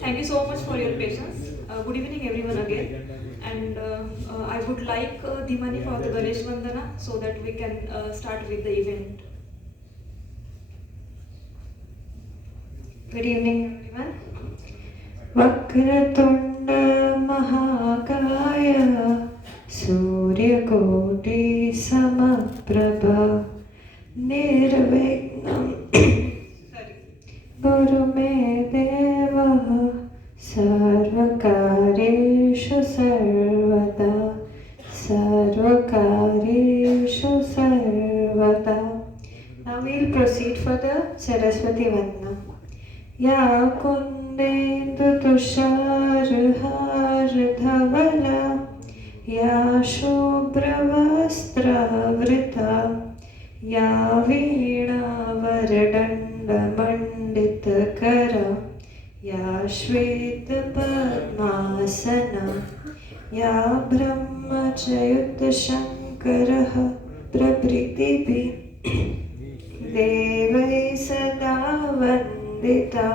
Thank you so much for your patience. Good evening, everyone, again. And I would like Dhimani for the Ganesh Vandana so that we can start with the event. Good evening, everyone. वक्रतुण्ड महाकाय सूर्यकोटि समप्रभ निर्विघ्नं गुरु मे देवः सर्वकार्येषु सर्वदा सर्वकार्येषु सर्वदा. Now we'll proceed for the Saraswati Vandana. या कुन्देन्दु तुषारहार धवला या शुभ्रवस्त्रावृता या वीणावरदण्डमण्डितकरा या श्वेतपद्मासना या ब्रह्मचयुतशङ्करः प्रभृतिभिः देवैः सदा वन्दिता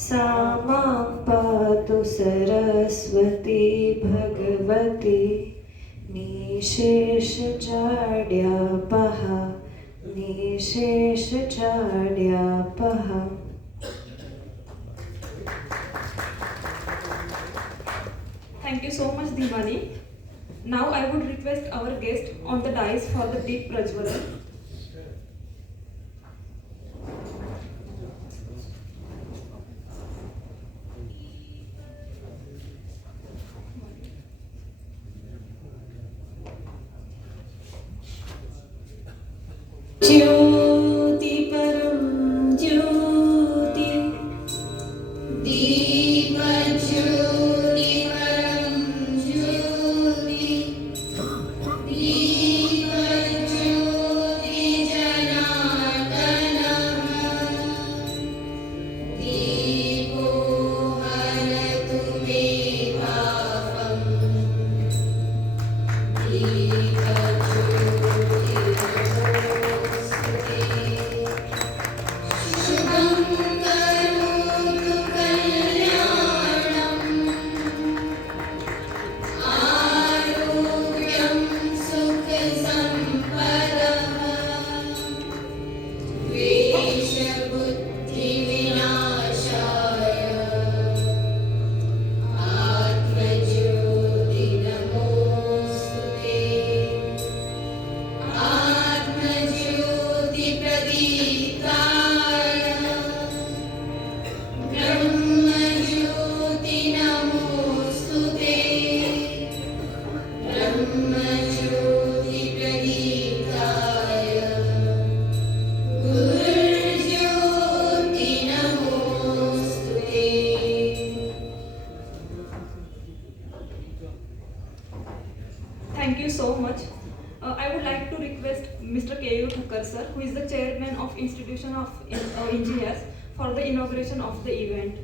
सा मां पातु Saraswati Bhagwati निशेषजाड्यापहा निशेषजाड्यापहा. Thank you so much, Dhimani. Now I would request our guest on the dais for the deep prajwalan. ज्योति परम ज्योति दीप ज्योति परम ज्योति दीप ज्योति जनार्दनः दीपो हरतु मे पापम् दीप Thank you so much. I would like to request Mr. K.U. Thakkar sir, who is the chairman of Institution of Engineers, for the inauguration of the event.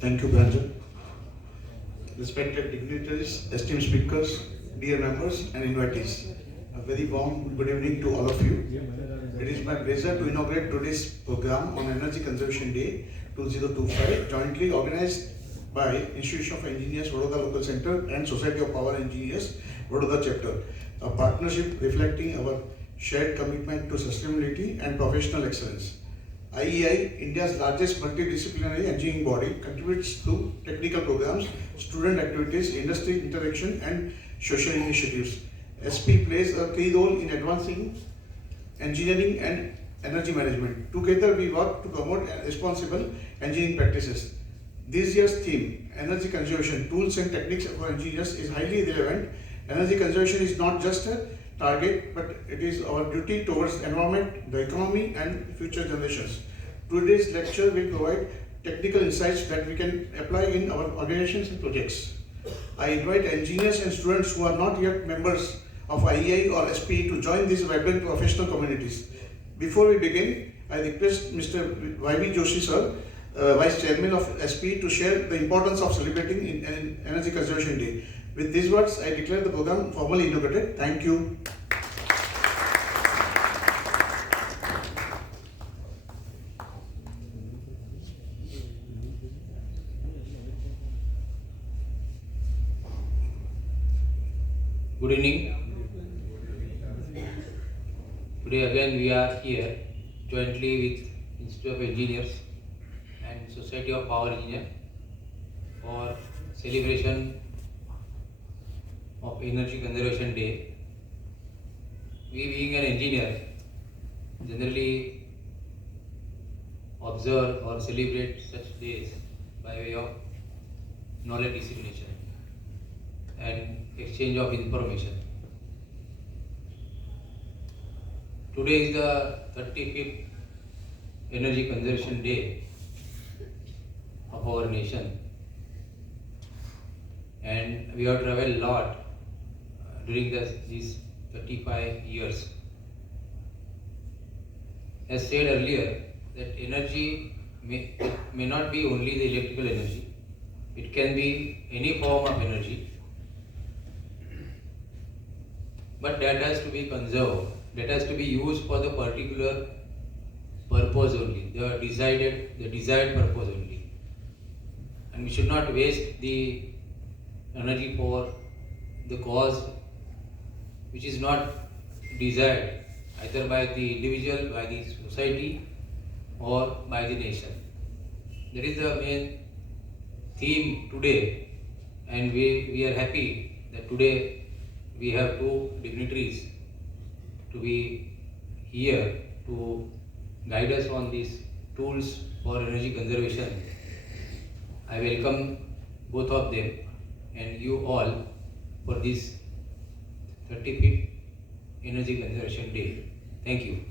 Thank you, Pranjal. Respected dignitaries, esteemed speakers, dear members and invitees, a very warm good evening to all of you. It is my pleasure to inaugurate today's program on Energy Conservation Day 2025, jointly organized by Institution of Engineers, Vadodara Local Center and Society of Power Engineers, Vadodara Chapter, a partnership reflecting our shared commitment to sustainability and professional excellence. IEI, India's largest multidisciplinary engineering body, contributes to technical programs, student activities, industry interaction, and social initiatives. SP plays a key role in advancing engineering and energy management. Together, we work to promote responsible engineering practices. This year's theme, Energy Conservation Tools and Techniques for Engineers, is highly relevant. Energy conservation is not just a target, but it is our duty towards the environment, the economy, and future generations. Today's lecture will provide technical insights that we can apply in our organizations and projects. I invite engineers and students who are not yet members of IEI or SPE to join these vibrant professional communities. Before we begin, I request Mr. Y.V. Joshi sir, Vice Chairman of SPE, to share the importance of celebrating in Energy Conservation Day. With these words, I declare the program formally inaugurated. Thank you. Good evening. Today again we are here jointly with Institute of Engineers and Society of Power Engineers for celebration of Energy Conservation Day. We being an engineer generally observe or celebrate such days by way of knowledge dissemination and exchange of information. Today is the 35th Energy Conservation Day of our nation, and we have traveled a lot during these 35 years. As said earlier, that energy may not be only the electrical energy, it can be any form of energy, but that has to be conserved, that has to be used for the particular purpose only, the desired purpose only. And we should not waste the energy for the cause which is not desired either by the individual, by the society, or by the nation. That is the main theme today, and we are happy that today we have two dignitaries to be here to guide us on these tools for energy conservation. I welcome both of them and you all for this 35th Energy Conservation Day. Thank you.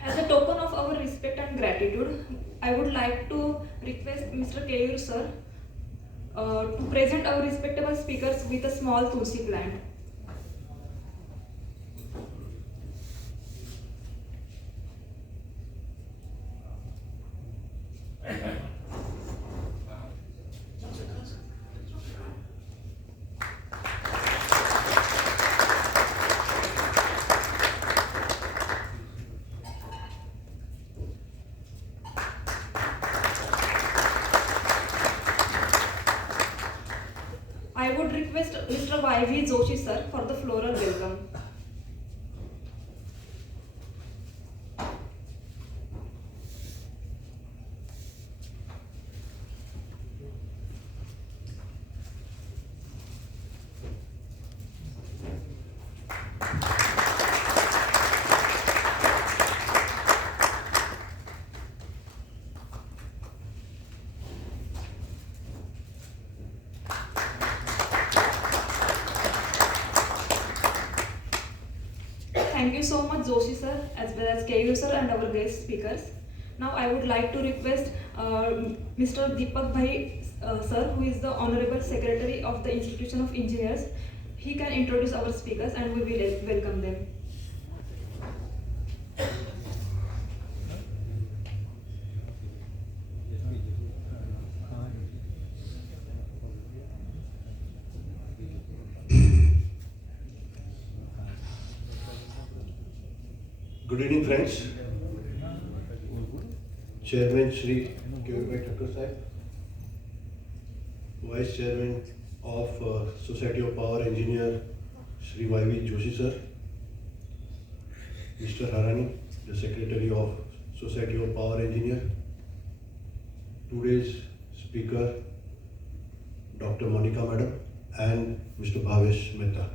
As a token of our respect and gratitude, I would like to request Mr. K.U. sir to present our respectable speakers with a small tulsi plant. I would request Mr. Y.V. Joshi sir for the floral welcome. Thank you so much, Joshi sir, as well as KU sir and our guest speakers. Now I would like to request Mr. Deepak Bhai sir, who is the Honorable Secretary of the Institution of Engineers. He can introduce our speakers and we will welcome them. Good evening, friends. Chairman Shri Kevin Thakur Sahib, Vice Chairman of Society of Power Engineer Shri Y.V. Joshi sir, Mr. Harani, the Secretary of Society of Power Engineer, today's speaker Dr. Monica Madam and Mr. Bhavesh Mehta.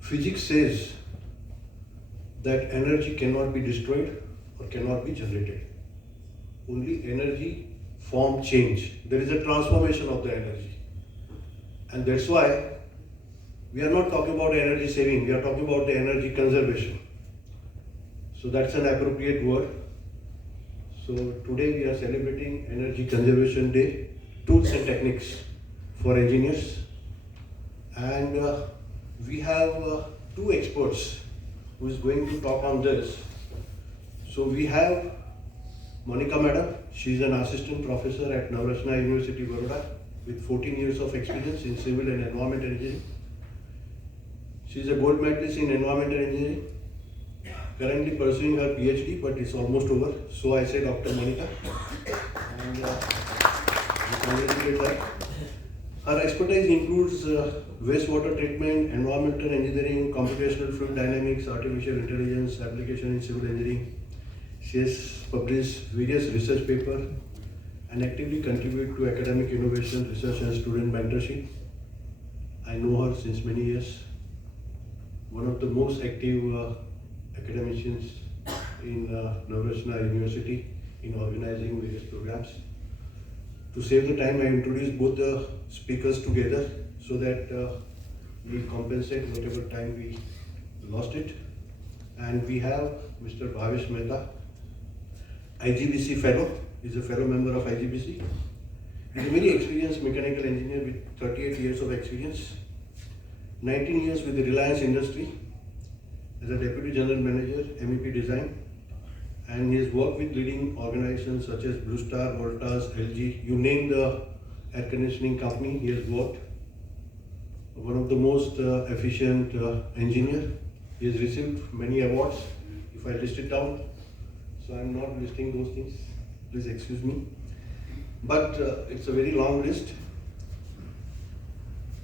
Physics says that energy cannot be destroyed or cannot be generated. Only energy form change. There is a transformation of the energy. And that's why we are not talking about energy saving, we are talking about the energy conservation. So that's an appropriate word. So today we are celebrating Energy Conservation Day, tools and techniques for engineers. And we have two experts who is going to talk on this. So we have Monica Madam. She is an assistant professor at Navratna University, Baroda, with 14 years of experience in civil and environmental engineering. She is a gold medalist in environmental engineering, currently pursuing her PhD, but it's almost over. So I say Dr. Monica. And we congratulate her. Her expertise includes wastewater treatment, environmental engineering, computational fluid dynamics, artificial intelligence, application in civil engineering. She has published various research papers and actively contribute to academic innovation, research and student mentorship. I know her since many years. One of the most active academicians in Navratna University in organizing various programs. To save the time, I introduce both the speakers together so that we compensate whatever time we lost it. And we have Mr. Bhavesh Mehta, IGBC fellow. He's a fellow member of IGBC. He's a very experienced mechanical engineer with 38 years of experience, 19 years with the Reliance Industry as a Deputy General Manager, MEP Design. And he has worked with leading organizations such as Blue Star, Voltas, LG, you name the air conditioning company, he has worked. One of the most efficient engineer. He has received many awards, if I list it down. So I'm not listing those things, please excuse me. But it's a very long list.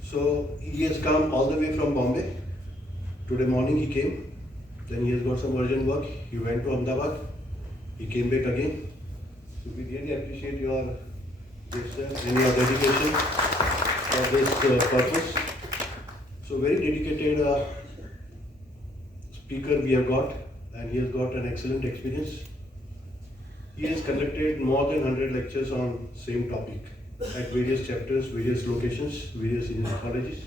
So he has come all the way from Bombay. Today morning he came, then he has got some urgent work. He went to Ahmedabad. He came back again. So we really appreciate your gesture and your dedication for this purpose. So very dedicated speaker we have got, and he has got an excellent experience. He has conducted more than 100 lectures on same topic at various chapters, various locations, various engineering colleges.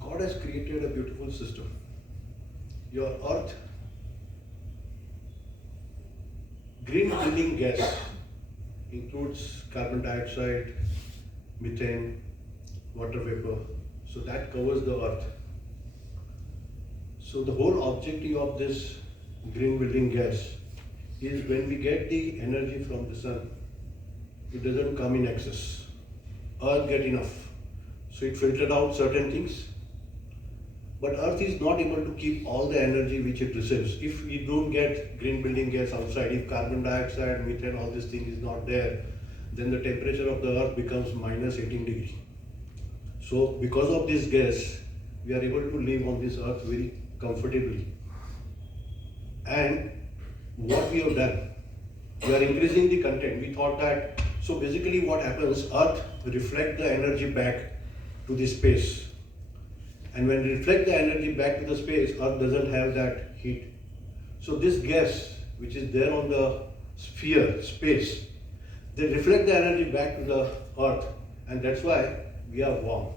God has created a beautiful system. Your earth, green building gas includes carbon dioxide, methane, water vapor. So that covers the earth. So the whole objective of this green building gas is when we get the energy from the sun, it doesn't come in excess. Earth get enough. So it filtered out certain things. But Earth is not able to keep all the energy which it receives. If we don't get green building gas outside, if carbon dioxide, methane, all this thing is not there, then the temperature of the Earth becomes minus 18 degrees. So because of this gas, we are able to live on this Earth very comfortably. And what we have done, we are increasing the content. We thought that, so basically what happens, Earth reflects the energy back to the space. And when we reflect the energy back to the space, Earth doesn't have that heat. So this gas, which is there on the sphere, space, they reflect the energy back to the Earth. And that's why we are warm.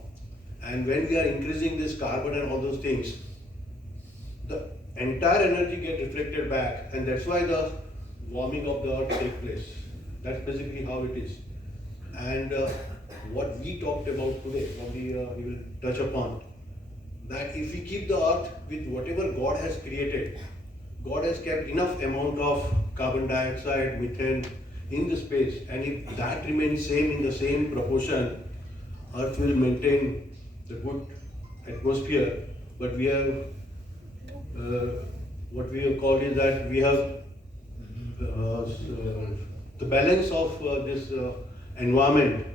And when we are increasing this carbon and all those things, the entire energy get reflected back, and that's why the warming of the earth takes place. That's basically how it is. And what we talked about today, probably we will touch upon, that if we keep the earth with whatever God has created, God has kept enough amount of carbon dioxide, methane in the space, and if that remains same in the same proportion, earth will maintain the good atmosphere. But we have what we have called is that we have the balance of this environment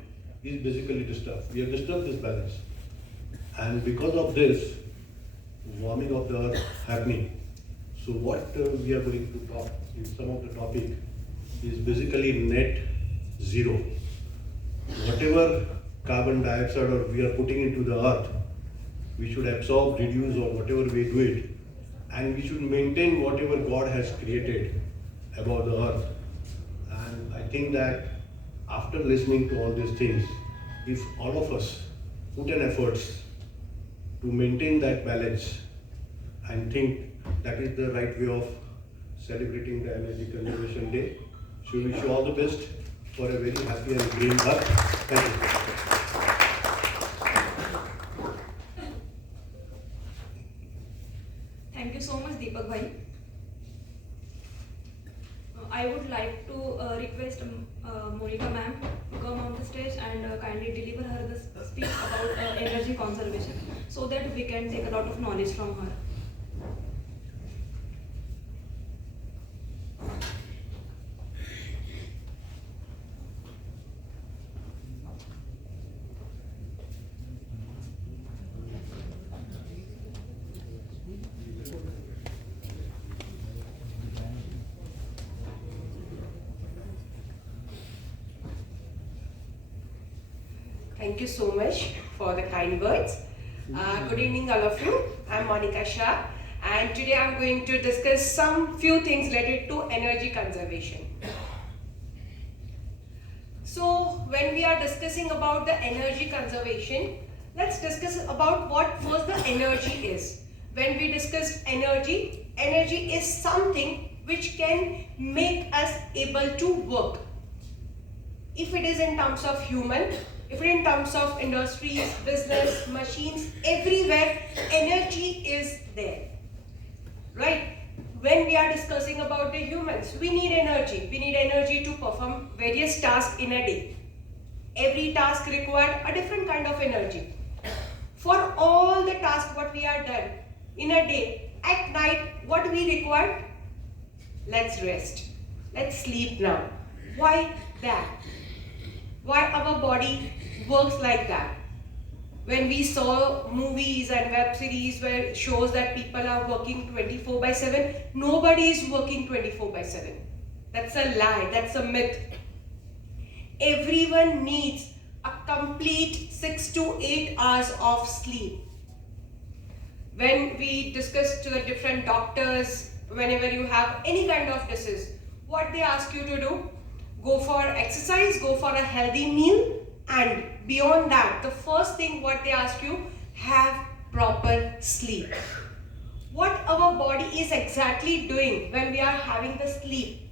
is basically disturbed. We have disturbed this balance, and because of this, warming of the earth happening. So what we are going to talk in some of the topic is basically net zero. Whatever carbon dioxide or we are putting into the earth, we should absorb, reduce, or whatever we do it, and we should maintain whatever God has created about the earth. And I think that after listening to all these things, if all of us put an efforts to maintain that balance, and think that is the right way of celebrating the Energy Conservation Day. So we wish you all the best for a very happy and green earth. Thank you. Thank you so much, Deepak Bhai. I would like to request Monica ma'am to come on the stage and kindly deliver her the speech about energy conservation, so that we can take a lot of knowledge from her. Thank you so much for the kind words. Good evening, all of you. I'm Monica Shah, and today I'm going to discuss some few things related to energy conservation. So, when we are discussing about the energy conservation, let's discuss about what first the energy is. When we discuss energy, energy is something which can make us able to work. If it is in terms of human, if it is in terms of industries, business, machines, everywhere, energy is there, right? When we are discussing about the humans, we need energy. We need energy to perform various tasks in a day. Every task requires a different kind of energy. For all the tasks what we are done in a day, at night, what we require? Let's rest. Let's sleep now. Why that? Why our body works like that? When we saw movies and web series where it shows that people are working 24/7, nobody is working 24/7. That's a lie, that's a myth. Everyone needs a complete 6 to 8 hours of sleep. When we discuss to the different doctors, whenever you have any kind of disease, what they ask you to do? Go for exercise, go for a healthy meal, and beyond that, the first thing what they ask you, have proper sleep. What our body is exactly doing when we are having the sleep?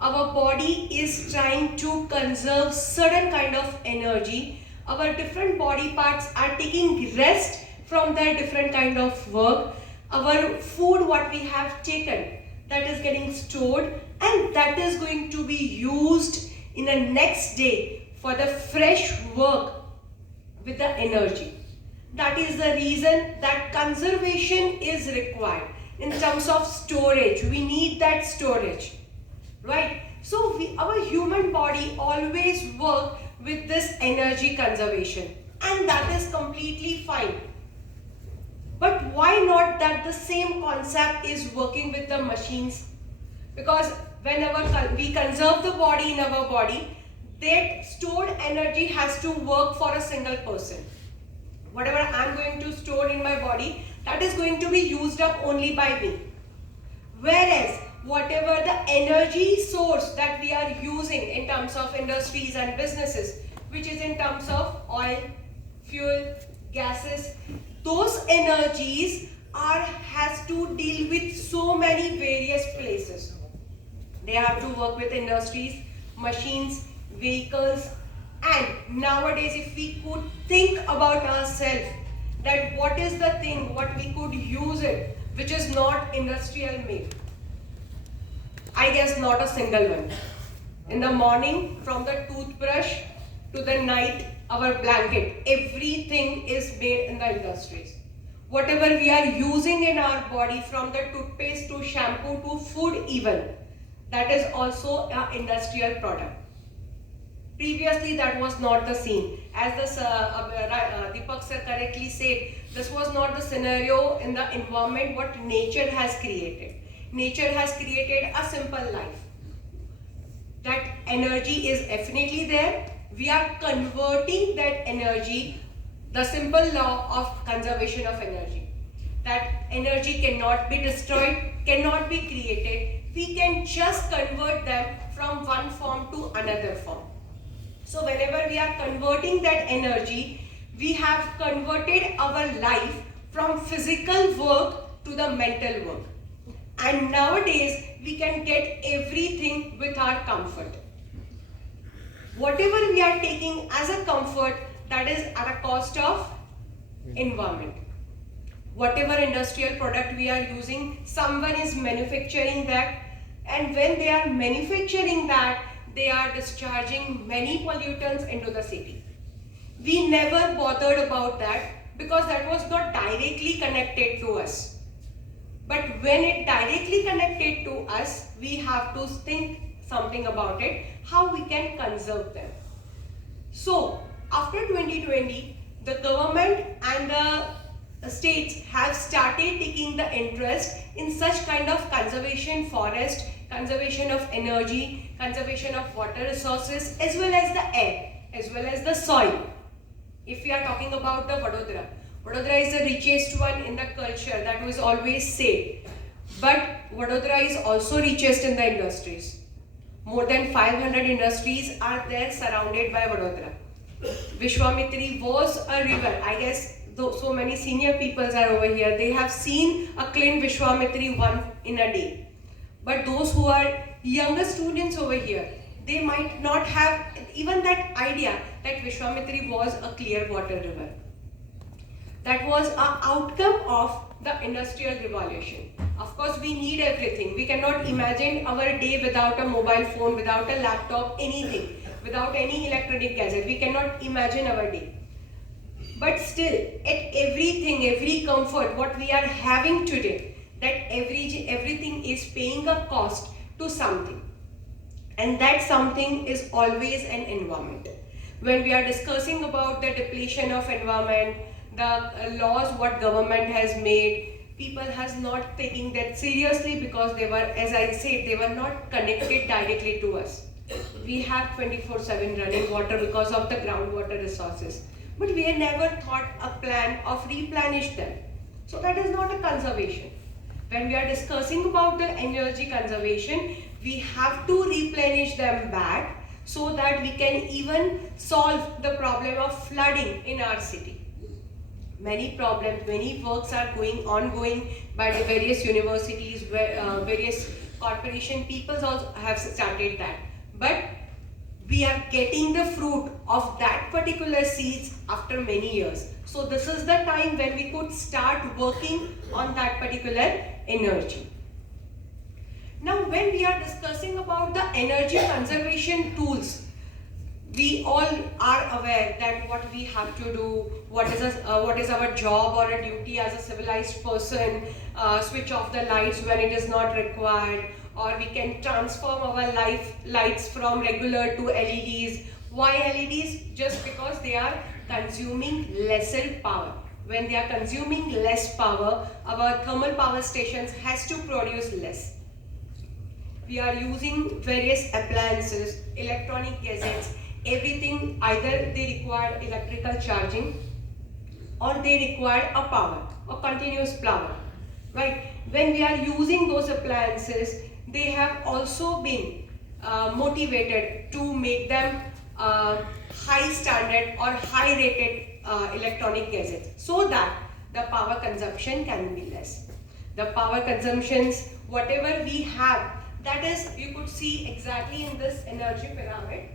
Our body is trying to conserve certain kind of energy. Our different body parts are taking rest from their different kind of work. Our food what we have taken, that is getting stored, and that is going to be used in the next day for the fresh work with the energy. That is the reason that conservation is required. In terms of storage, we need that storage, right? So our human body always work with this energy conservation, and that is completely fine. But why not that the same concept is working with the machines? Because whenever we conserve the body in our body, that stored energy has to work for a single person. Whatever I am going to store in my body, that is going to be used up only by me. Whereas, whatever the energy source that we are using in terms of industries and businesses, which is in terms of oil, fuel, gases, those energies has to deal with so many various places. They have to work with industries, machines, vehicles, and nowadays if we could think about ourselves that what is the thing what we could use it which is not industrial made, I guess not a single one. In the morning, from the toothbrush to the night, our blanket, everything is made in the industries. Whatever we are using in our body, from the toothpaste to shampoo to food even, that is also an industrial product. Previously, that was not the scene. As the Deepak sir correctly said, this was not the scenario in the environment what nature has created. Nature has created a simple life. That energy is definitely there. We are converting that energy, the simple law of conservation of energy. That energy cannot be destroyed, cannot be created. We can just convert them from one form to another form. So whenever we are converting that energy, we have converted our life from physical work to the mental work. And nowadays, we can get everything with our comfort. Whatever we are taking as a comfort, that is at a cost of environment. Whatever industrial product we are using, someone is manufacturing that, and when they are manufacturing that, they are discharging many pollutants into the city. We never bothered about that because that was not directly connected to us. But when it directly connected to us, we have to think something about it, how we can conserve them. So, after 2020, the government and the states have started taking the interest in such kind of conservation forest, conservation of energy, conservation of water resources, as well as the air, as well as the soil. If we are talking about the Vadodara, Vadodara is the richest one in the culture, that was always said. But Vadodara is also richest in the industries. More than 500 industries are there surrounded by Vadodara. Vishwamitri was a river. I guess so many senior people are over here. They have seen a clean Vishwamitri once in a day. But those who are younger students over here, they might not have even that idea that Vishwamitri was a clear water river. That was an outcome of the industrial revolution. Of course, we need everything. We cannot imagine our day without a mobile phone, without a laptop, anything, without any electronic gadget. We cannot imagine our day. But still, at everything, every comfort, what we are having today, that everything is paying a cost to something. And that something is always an environment. When we are discussing about the depletion of environment, the laws what government has made, people has not taken that seriously because they were, as I said, they were not connected directly to us. We have 24/7 running water because of the groundwater resources. But we had never thought a plan of replenish them. So that is not a conservation. When we are discussing about the energy conservation, we have to replenish them back so that we can even solve the problem of flooding in our city. Many problems, many works are ongoing by the various universities, various corporation people also have started that. But we are getting the fruit of that particular seeds after many years. So this is the time when we could start working on that particular energy. Now when we are discussing about the energy conservation tools, we all are aware that what we have to do, what is our job or a duty as a civilized person, switch off the lights when it is not required, or we can transform our lights from regular to LEDs. Why LEDs? Just because they are consuming lesser power. When they are consuming less power, our thermal power stations has to produce less. We are using various appliances, electronic gadgets, everything, either they require electrical charging or they require a power or continuous power, right? When we are using those appliances, they have also been motivated to make them high standard or high rated electronic gadgets so that the power consumption can be less. The power consumptions, whatever we have, that is, you could see exactly in this energy pyramid,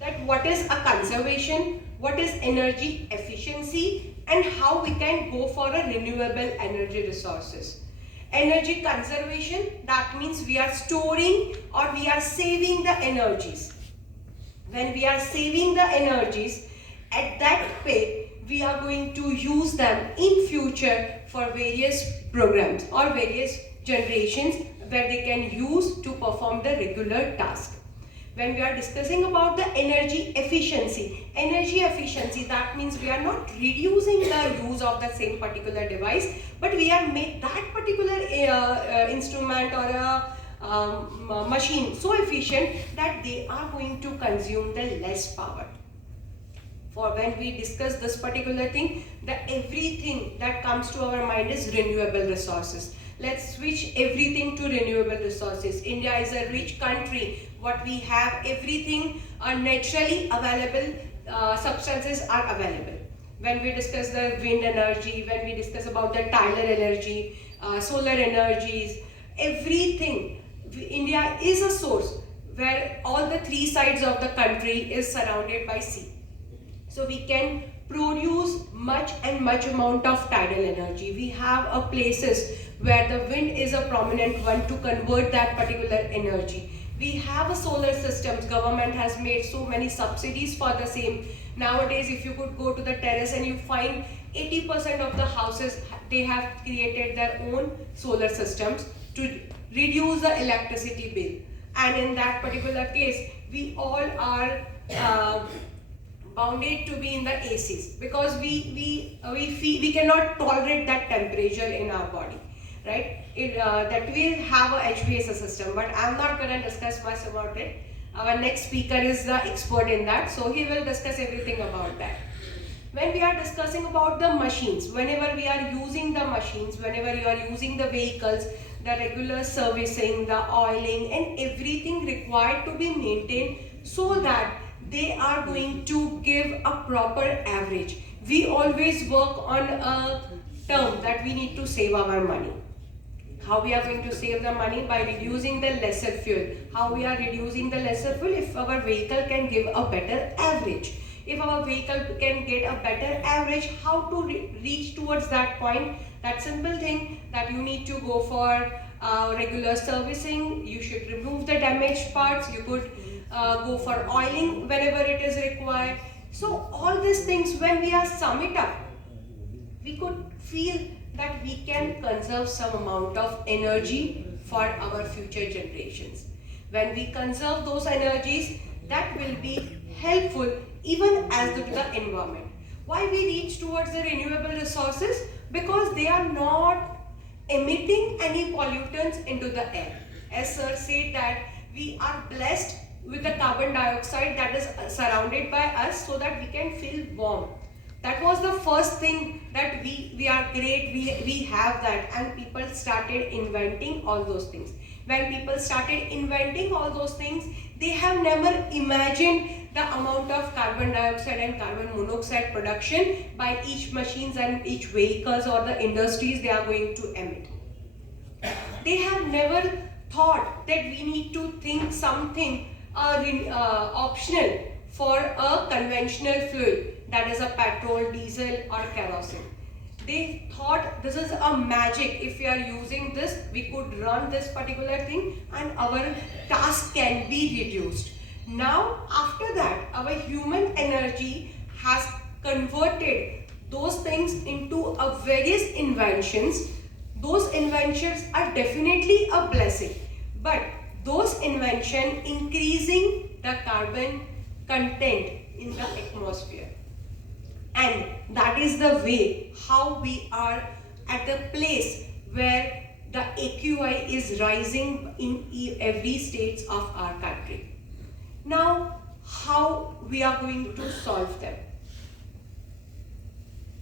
that what is a conservation, what is energy efficiency, and how we can go for a renewable energy resources. Energy conservation, that means we are storing or we are saving the energies. When we are saving the energies, at that pay, we are going to use them in future for various programs or various generations where they can use to perform the regular task. When we are discussing about the energy efficiency, that means we are not reducing the use of the same particular device, but we are make that particular instrument or a machine so efficient that they are going to consume the less power. For when we discuss this particular thing, everything that comes to our mind is renewable resources. Let's switch everything to renewable resources. India is a rich country. What we have, everything naturally available substances are available. When we discuss the wind energy, when we discuss about the tidal energy, solar energies, everything, India is a source where all the three sides of the country is surrounded by sea. So we can produce much amount of tidal energy. We have a places where the wind is a prominent one to convert that particular energy. We have a solar systems. Government has made so many subsidies for the same. Nowadays, if you could go to the terrace and you find 80% of the houses, they have created their own solar systems to reduce the electricity bill. And in that particular case, we all are bounded to be in the ACs because we cannot tolerate that temperature in our body, right? That we have a HVAC system, but I'm not going to discuss much about it. Our next speaker is the expert in that, so he will discuss everything about that. When we are discussing about the machines, whenever we are using the machines, whenever you are using the vehicles, the regular servicing, the oiling, and everything required to be maintained so that they are going to give a proper average. We always work on a term that we need to save our money. How we are going to save the money? By reducing the lesser fuel. How we are reducing the lesser fuel? If our vehicle can give a better average. If our vehicle can get a better average, how to reach towards that point? That simple thing that you need to go for regular servicing. You should remove the damaged parts. You could go for oiling whenever it is required. So all these things, when we are sum it up, we could feel that we can conserve some amount of energy for our future generations. When we conserve those energies, that will be helpful even as to the environment. Why we reach towards the renewable resources? Because they are not emitting any pollutants into the air. As sir said that we are blessed with the carbon dioxide that is surrounded by us so that we can feel warm. That was the first thing that we are great, we have that, and people started inventing all those things. When people started inventing all those things, they have never imagined the amount of carbon dioxide and carbon monoxide production by each machines and each vehicles or the industries they are going to emit. They have never thought that we need to think something optional for a conventional fuel, that is a petrol, diesel or kerosene. They thought this is a magic. If we are using this, we could run this particular thing and our task can be reduced. Now after that, our human energy has converted those things into a various inventions. Those inventions are definitely a blessing, but those inventions increasing the carbon content in the atmosphere. And that is the way how we are at the place where the AQI is rising in every states of our country. Now, how we are going to solve them?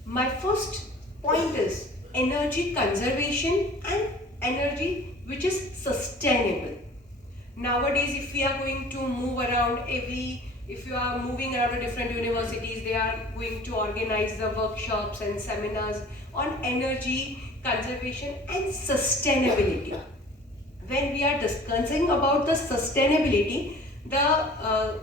My first point is energy conservation and energy which is sustainable. Nowadays, if we are going to move around every If you are moving around to different universities, they are going to organize the workshops and seminars on energy conservation and sustainability. When we are discussing about the sustainability, the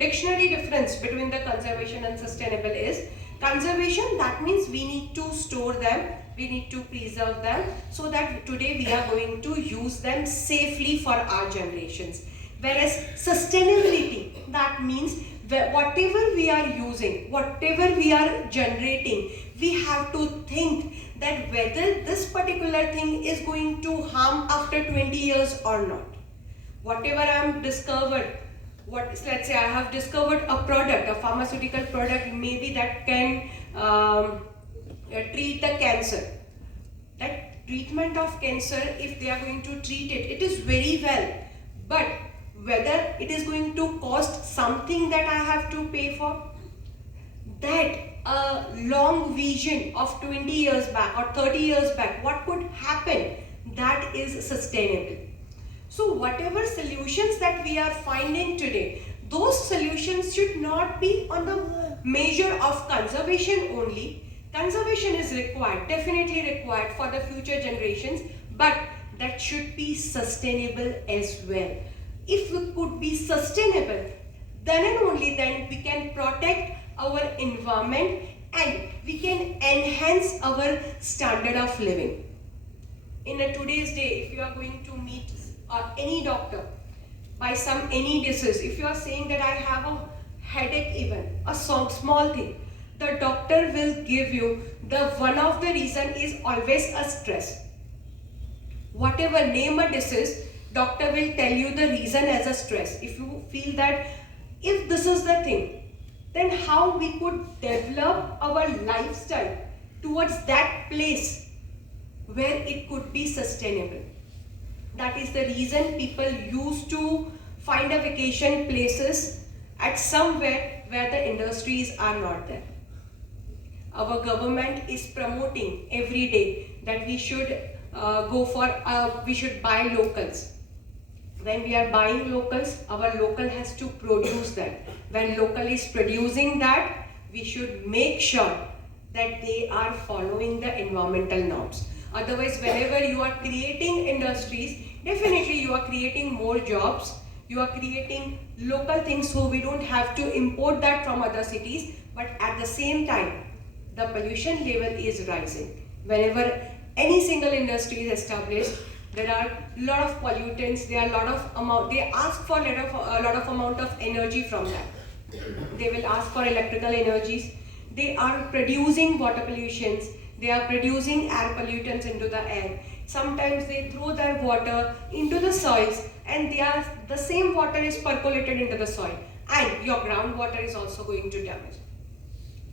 dictionary difference between the conservation and sustainable is conservation, that means we need to store them, we need to preserve them so that today we are going to use them safely for our generations. Whereas sustainability, that means whatever we are using, whatever we are generating, we have to think that whether this particular thing is going to harm after 20 years or not. Whatever I am discovered, let's say I have discovered a product, a pharmaceutical product, maybe that can treat the cancer. That treatment of cancer, if they are going to treat it, it is very well. But whether it is going to cost something that I have to pay for, that a long vision of 20 years back or 30 years back, what could happen, that is sustainable. So whatever solutions that we are finding today, those solutions should not be on the measure of conservation only. Conservation is required, definitely required for the future generations, but that should be sustainable as well. If we could be sustainable, then and only then we can protect our environment and we can enhance our standard of living. In today's day, if you are going to meet any doctor by any disease, if you are saying that I have a headache, even a small thing, the doctor will give you the one of the reason is always a stress. Whatever name a disease, doctor will tell you the reason as a stress. If you feel that if this is the thing, then how we could develop our lifestyle towards that place where it could be sustainable. That is the reason people used to find a vacation places at somewhere where the industries are not there. Our government is promoting every day that we should we should buy locals. When we are buying locals, our local has to produce that. When local is producing that, we should make sure that they are following the environmental norms. Otherwise, whenever you are creating industries, definitely you are creating more jobs, you are creating local things, so we don't have to import that from other cities, but at the same time, the pollution level is rising. Whenever any single industry is established, there are a lot of pollutants, they ask for a lot of amount of energy from that. They will ask for electrical energies, they are producing water pollutions, they are producing air pollutants into the air. Sometimes they throw their water into the soils and the same water is percolated into the soil and your groundwater is also going to damage.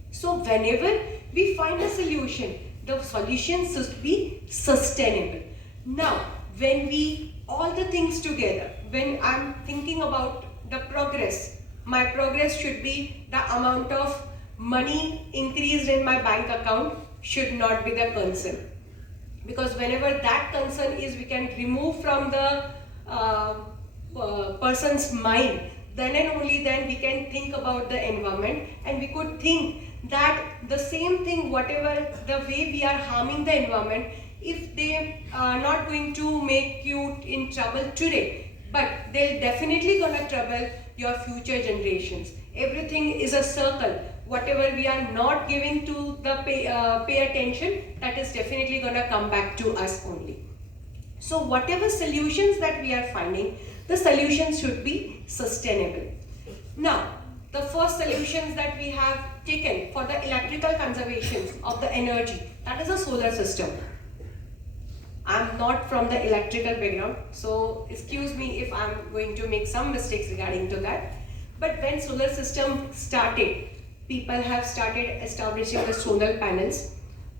So whenever we find a solution, the solution should be sustainable. Now, when all the things together, when I'm thinking about the progress, my progress should be the amount of money increased in my bank account should not be the concern. Because whenever that concern is, we can remove from the person's mind, then and only then we can think about the environment and we could think that the same thing, whatever the way we are harming the environment, if they are not going to make you in trouble today, but they'll definitely gonna trouble your future generations. Everything is a circle. Whatever we are not giving to the pay attention, that is definitely gonna come back to us only. So whatever solutions that we are finding, the solutions should be sustainable. Now, the first solutions that we have taken for the electrical conservation of the energy, that is a solar system. I'm not from the electrical background, so excuse me if I'm going to make some mistakes regarding to that. But when solar system started, people have started establishing the solar panels.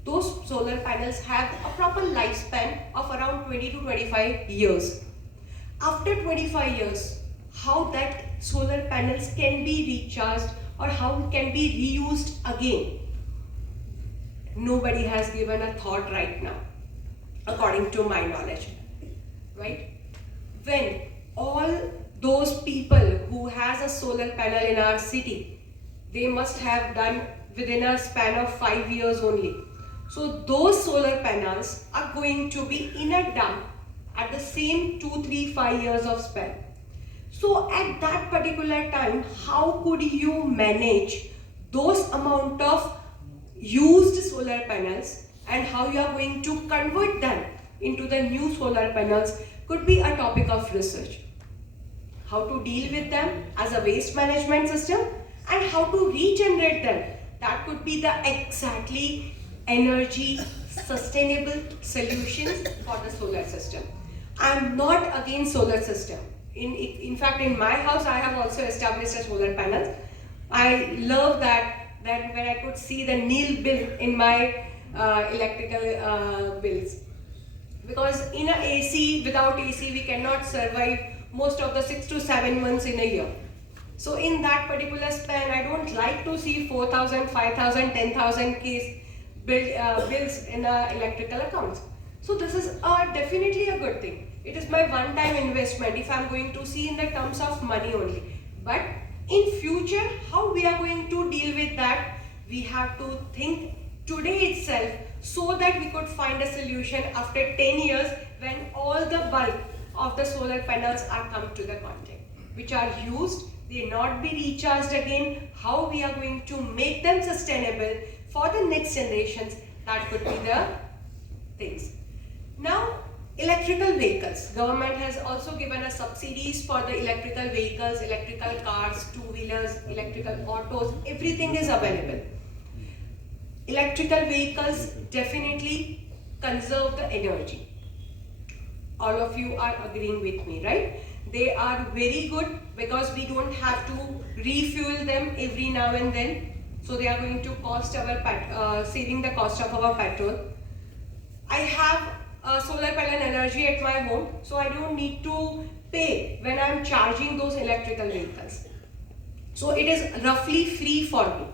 Those solar panels have a proper lifespan of around 20 to 25 years. After 25 years, how that solar panels can be recharged or how it can be reused again, nobody has given a thought right now, according to my knowledge, right? When all those people who who has a solar panel in our city, they must have done within a span of 5 years only. So those solar panels are going to be in a dump at the same 2, 3, 5 years of span. So at that particular time, how could you manage those amount of used solar panels and how you are going to convert them into the new solar panels could be a topic of research. How to deal with them as a waste management system and how to regenerate them. That could be the exactly energy sustainable solutions for the solar system. I am not against solar system. In fact, in my house, I have also established a solar panel. I love that when I could see the nil bill in my electrical bills. Because in a AC, without AC, we cannot survive most of the 6 to 7 months in a year. So in that particular span, I don't like to see 4,000, 5,000, 10,000 bills in electrical accounts. So this is definitely a good thing. It is my one-time investment if I'm going to see in the terms of money only. But in future, how we are going to deal with that, we have to think today itself so that we could find a solution after 10 years when all the bulk of the solar panels are come to the contact, which are used, they not be recharged again, how we are going to make them sustainable for the next generations, that could be the things. Now, electrical vehicles. Government has also given us subsidies for the electrical vehicles, electrical cars, two-wheelers, electrical autos, everything is available. Electrical vehicles definitely conserve the energy. All of you are agreeing with me, right? They are very good because we don't have to refuel them every now and then. So they are going to cost our saving the cost of our petrol. I have solar panel energy at my home, so I don't need to pay when I'm charging those electrical vehicles. So it is roughly free for me.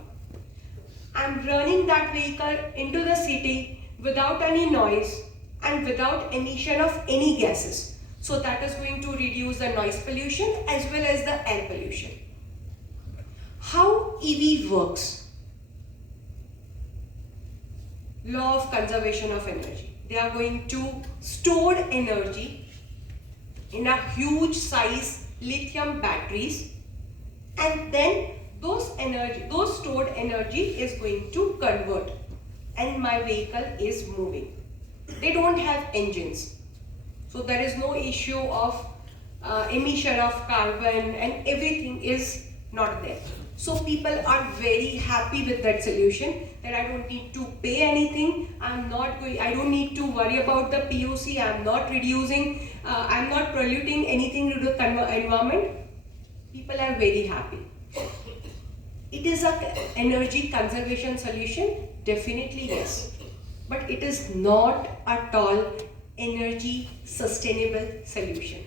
I'm running that vehicle into the city without any noise and without emission of any gases. So that is going to reduce the noise pollution as well as the air pollution. How EV works? Law of conservation of energy. They are going to store energy in a huge size lithium batteries, and then those stored energy is going to convert, and my vehicle is moving. They don't have engines, so there is no issue of emission of carbon, and everything is not there. So people are very happy with that solution, that I don't need to pay anything. I don't need to worry about the POC. I'm not reducing. I'm not polluting anything to the environment. People are very happy. It is an energy conservation solution, definitely yes, but it is not at all energy sustainable solution.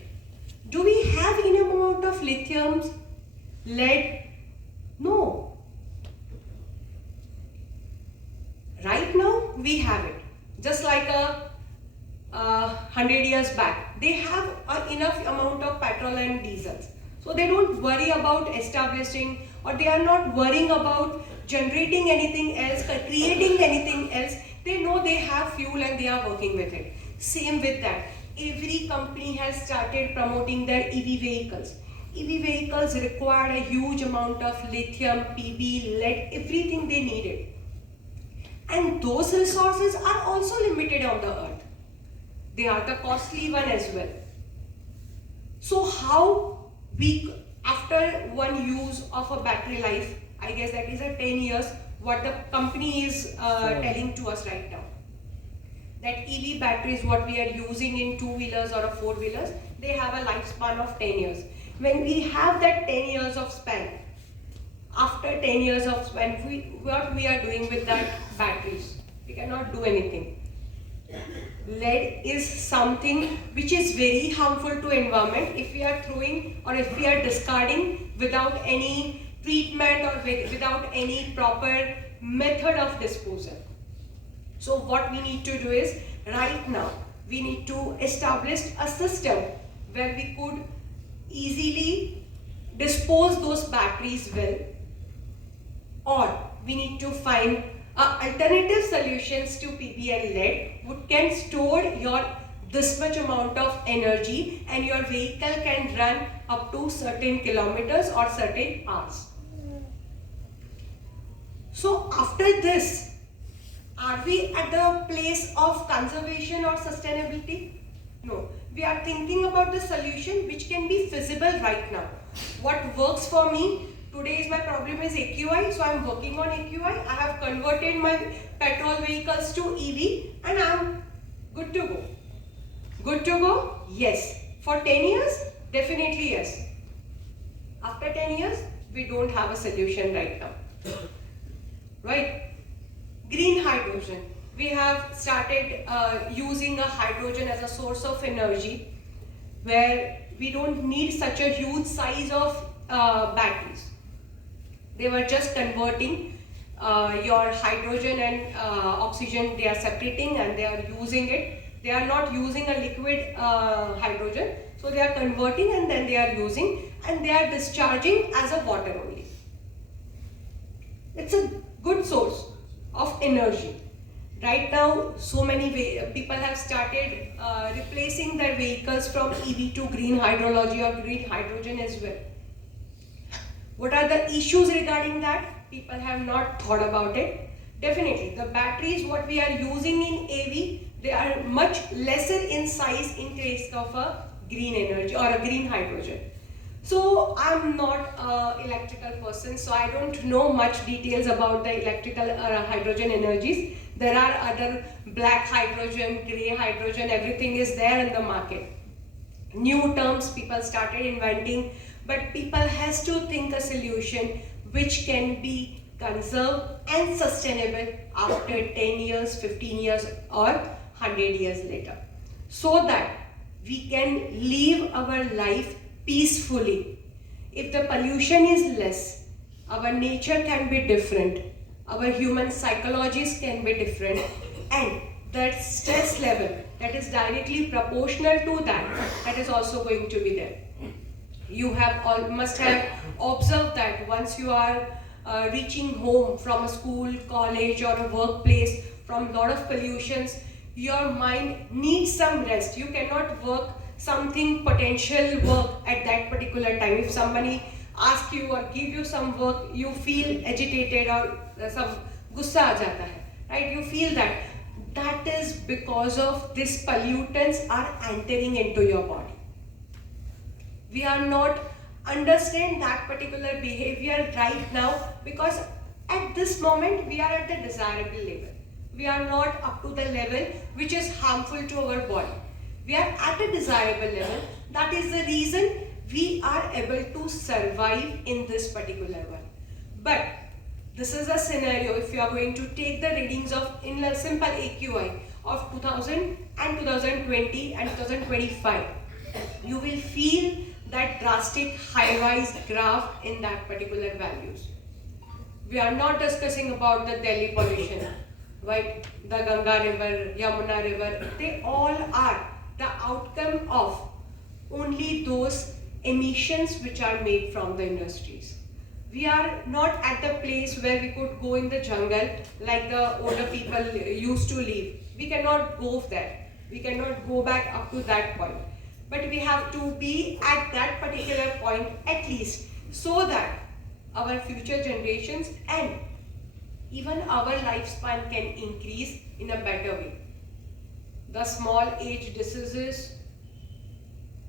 Do we have enough amount of lithium, lead? No. Right now we have it. Just like 100 years back, they have enough amount of petrol and diesels. So they don't worry about establishing, or they are not worrying about generating anything else, creating anything else. They know they have fuel and they are working with it. Same with that. Every company has started promoting their EV vehicles. EV vehicles require a huge amount of lithium, PB, lead, everything they needed. And those resources are also limited on the earth. They are the costly one as well. So how we, after one use of a battery life, I guess that is a 10 years, what the company is telling to us right now. That EV batteries, what we are using in two-wheelers or four-wheelers, they have a lifespan of 10 years. When we have that 10 years of span, after 10 years of span, what we are doing with that batteries? We cannot do anything. Lead is something which is very harmful to environment if we are throwing or if we are discarding without any treatment or without any proper method of disposal. So what we need to do is, right now, we need to establish a system where we could easily dispose dispose those batteries well, or we need to find alternative solutions to PBN lead which can store your this much amount of energy and your vehicle can run up to certain kilometers or certain hours. So after this, are we at the place of conservation or sustainability? No. We are thinking about the solution which can be feasible right now. What works for me? Today my problem is AQI, so I am working on AQI. I have converted my petrol vehicles to EV and I am good to go. Good to go? Yes. For 10 years? Definitely yes. After 10 years, we don't have a solution right now. Right? Green hydrogen. We have started using a hydrogen as a source of energy where we don't need such a huge size of batteries. They were just converting your hydrogen and oxygen, they are separating and they are using it. They are not using a liquid hydrogen, so they are converting and then they are using and they are discharging as a water only. It's a good source of energy. Right now, so many people have started replacing their vehicles from EV to green hydrology or green hydrogen as well. What are the issues regarding that? People have not thought about it. Definitely, the batteries what we are using in AV, they are much lesser in size in case of a green energy or a green hydrogen. So I'm not an electrical person, so I don't know much details about the electrical hydrogen energies. There are other black hydrogen, grey hydrogen, everything is there in the market. New terms people started inventing, but people has to think a solution which can be conserved and sustainable after 10 years, 15 years or 100 years later. So that we can live our life peacefully. If the pollution is less, our nature can be different, our human psychologies can be different, and that stress level that is directly proportional to that is also going to be there. You must have observed that once you are reaching home from a school, college or a workplace from a lot of pollutions, your mind needs some rest. You cannot work something potential work at that particular time. If somebody asks you or give you some work, you feel agitated or some gussa aa jata hai, right? You feel that is because of these pollutants are entering into your body. We are not understand that particular behavior right now because at this moment we are at the desirable level. We are not up to the level which is harmful to our body. We are at a desirable level. That is the reason we are able to survive in this particular one. But this is a scenario if you are going to take the readings of in a simple AQI of 2000 and 2020 and 2025, you will feel that drastic high-rise graph in that particular values. We are not discussing about the Delhi pollution, right? The Ganga river, Yamuna river, they all are the outcome of only those emissions which are made from the industries. We are not at the place where we could go in the jungle like the older people used to live. We cannot go there. We cannot go back up to that point. But we have to be at that particular point at least so that our future generations and even our lifespan can increase in a better way. The small age diseases,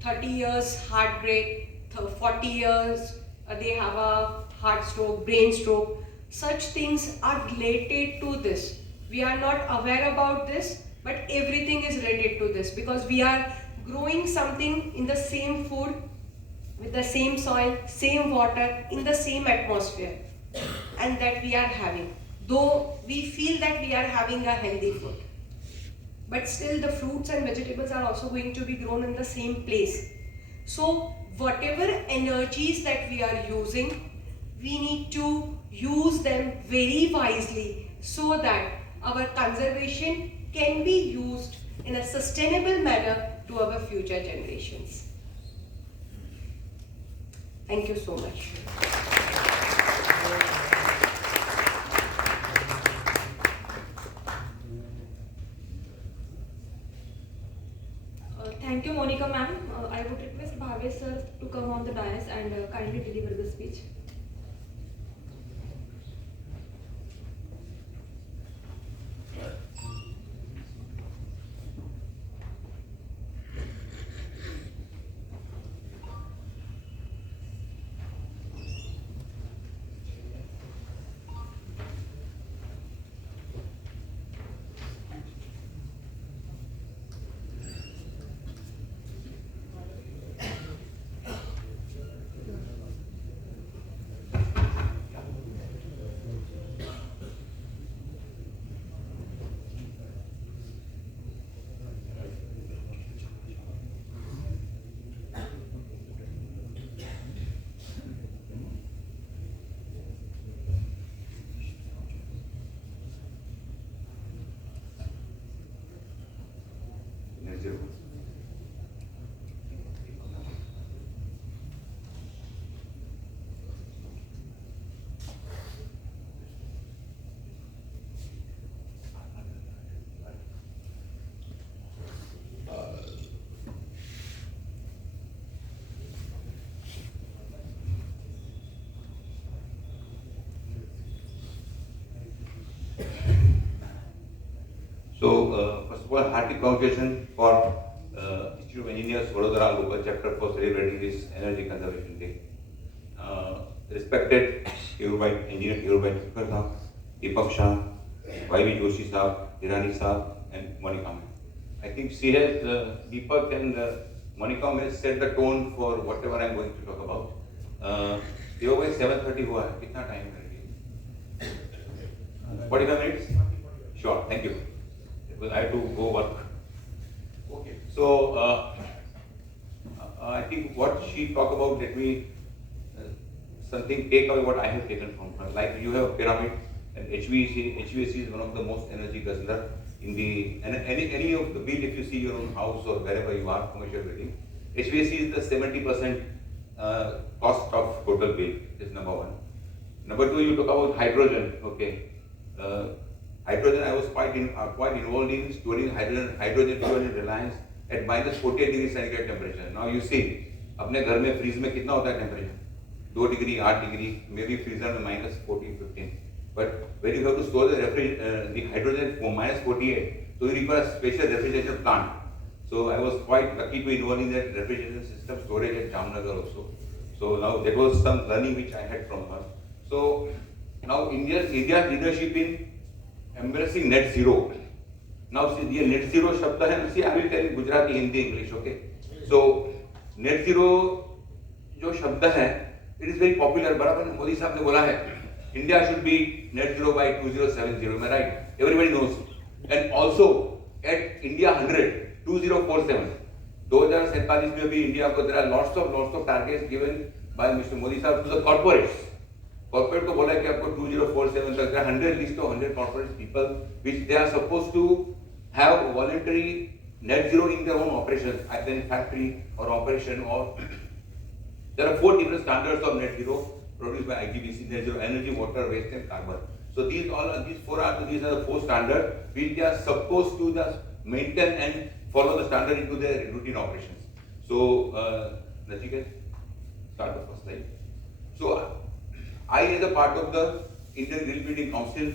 30 years heartbreak, 40 years they have a heart stroke, brain stroke, such things are related to this. We are not aware about this, but everything is related to this because we are growing something in the same food, with the same soil, same water, in the same atmosphere, and that we are having. Though we feel that we are having a healthy food, but still the fruits and vegetables are also going to be grown in the same place. So whatever energies that we are using, we need to use them very wisely so that our conservation can be used in a sustainable manner to our future generations. Thank you so much. Thank you, Monica ma'am. I would request Bhavesh sir to come on the dais and kindly deliver the speech. So, first of all, hearty congratulations for Institute of Engineers, Vadodara local chapter for celebrating this Energy Conservation Day. Respected Engineer Hero Saab, Deepak Shah, YV Joshi Saab, Hirani Saab, and Monica. I think she has, Deepak and Monica has set the tone for whatever I am going to talk about. They were 7:30 हुआ है, कितना time है? 45 minutes? Sure, thank you. Because I have to go work. Okay, so I think what she talked about, let me something take away what I have taken from her. Like you have a pyramid, and HVAC is one of the most energy guzzler in the any of the bill. If you see your own house or wherever you are, commercial building, HVAC is the 70% cost of total bill. Is number one. Number two, you talk about hydrogen. Okay. Hydrogen, I was quite involved in storing hydrogen fuel in Reliance at minus 48 degrees centigrade temperature. Now you see, अपने घर में freeze में कितना होता है temperature? 2 degree, 8 degree, may be freezer में minus 14, 15. But when you have to store the hydrogen for minus 48, so you require a special refrigeration plant. So I was quite lucky to involve in that refrigeration system storage at Jamnagar also. So now that was some learning which I had from her. So now India's leadership in embracing net zero. Now see, ये net zero शब्द है, see I will tell you Gujarati, Hindi, English, okay? So net zero जो शब्द है, it is very popular. बराबर मोदी साहब ने बोला है, India should be net zero by 2070. Am I right? Everybody knows. And also at India 100, 2047, 2047 में भी India को there are lots of targets given by Mr. Modi साहब to the corporates. कॉर्पोरेट को बोला कि आपको 2047 तक 100 list of 100 corporate people which they are supposed to have voluntary net zero in their own operations either in factory or operation or there are 4 different standards of net zero produced by IGBC: net zero energy, water, waste and carbon. So these are the 4 standards which they are supposed to just maintain and follow the standard into their routine operations. So Nachiket, start the first slide. So I, as a part of the Indian Green Building Council,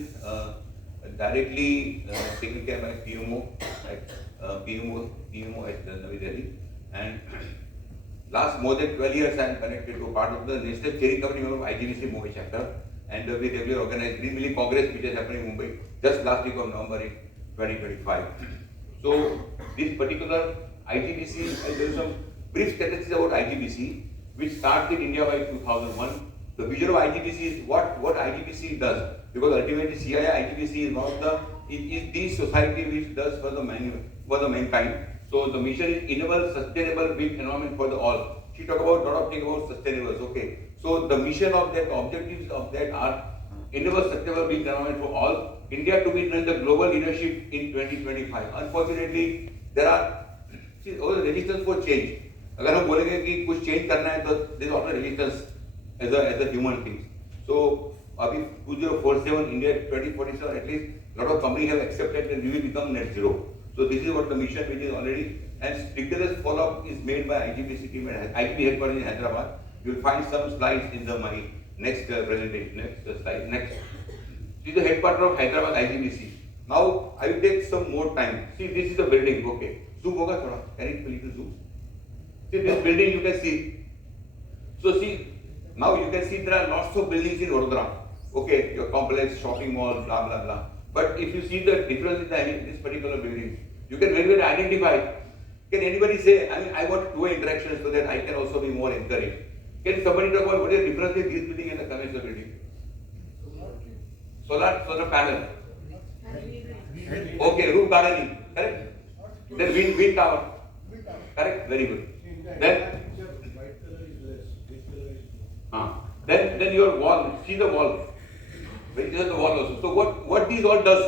directly taken care by PMO at Navi Delhi, and last more than 12 years I am connected to part of the National Steering Committee member of IGBC Mumbai chapter, and we regularly organize Green Building Congress, which is happening in Mumbai just last week of November in 2025. So this particular IGBC, there is some brief statistics about IGBC, which started in India by 2001. The vision of IGBC is what IGBC does, because ultimately CII IGBC is one of the society which does for the mankind. So the mission is enable sustainable built environment for the all. She talk about lot of things about sustainable. Okay, so the mission of that, the objectives of that are enable sustainable built environment for all. India to be in the global leadership in 2025. Unfortunately, there are all the resistance for change. अगर हम बोलेंगे कि कुछ change करना है तो this also resistance as a human thing. So अभी 2047 India 2047 at least lot of company have accepted that we will become net zero. So this is what the mission which is already, and rigorous follow-up is made by IGBC team at IGB headquarters in Hyderabad. You will find some slides in my next presentation, next slide, next. This is the headquarters of Hyderabad IGBC. Now I will take some more time. See, this is the building. Okay, zoom hoga thoda. Can you please zoom? See this building you can see. So see, now you can see there are lots of buildings in Vadodara. Okay, your complex, shopping mall, blah blah blah. But if you see the difference in this particular building, you can very well identify. Can anybody say, I mean, I want two interactions so that I can also be more encouraged? Can somebody talk about what is the difference in this building and the conventional building? Solar panel. Okay, roof gardening. Correct? Then wind tower. Correct? Very good. Then your wall. See the wall. Which is the wall also. So what these all does?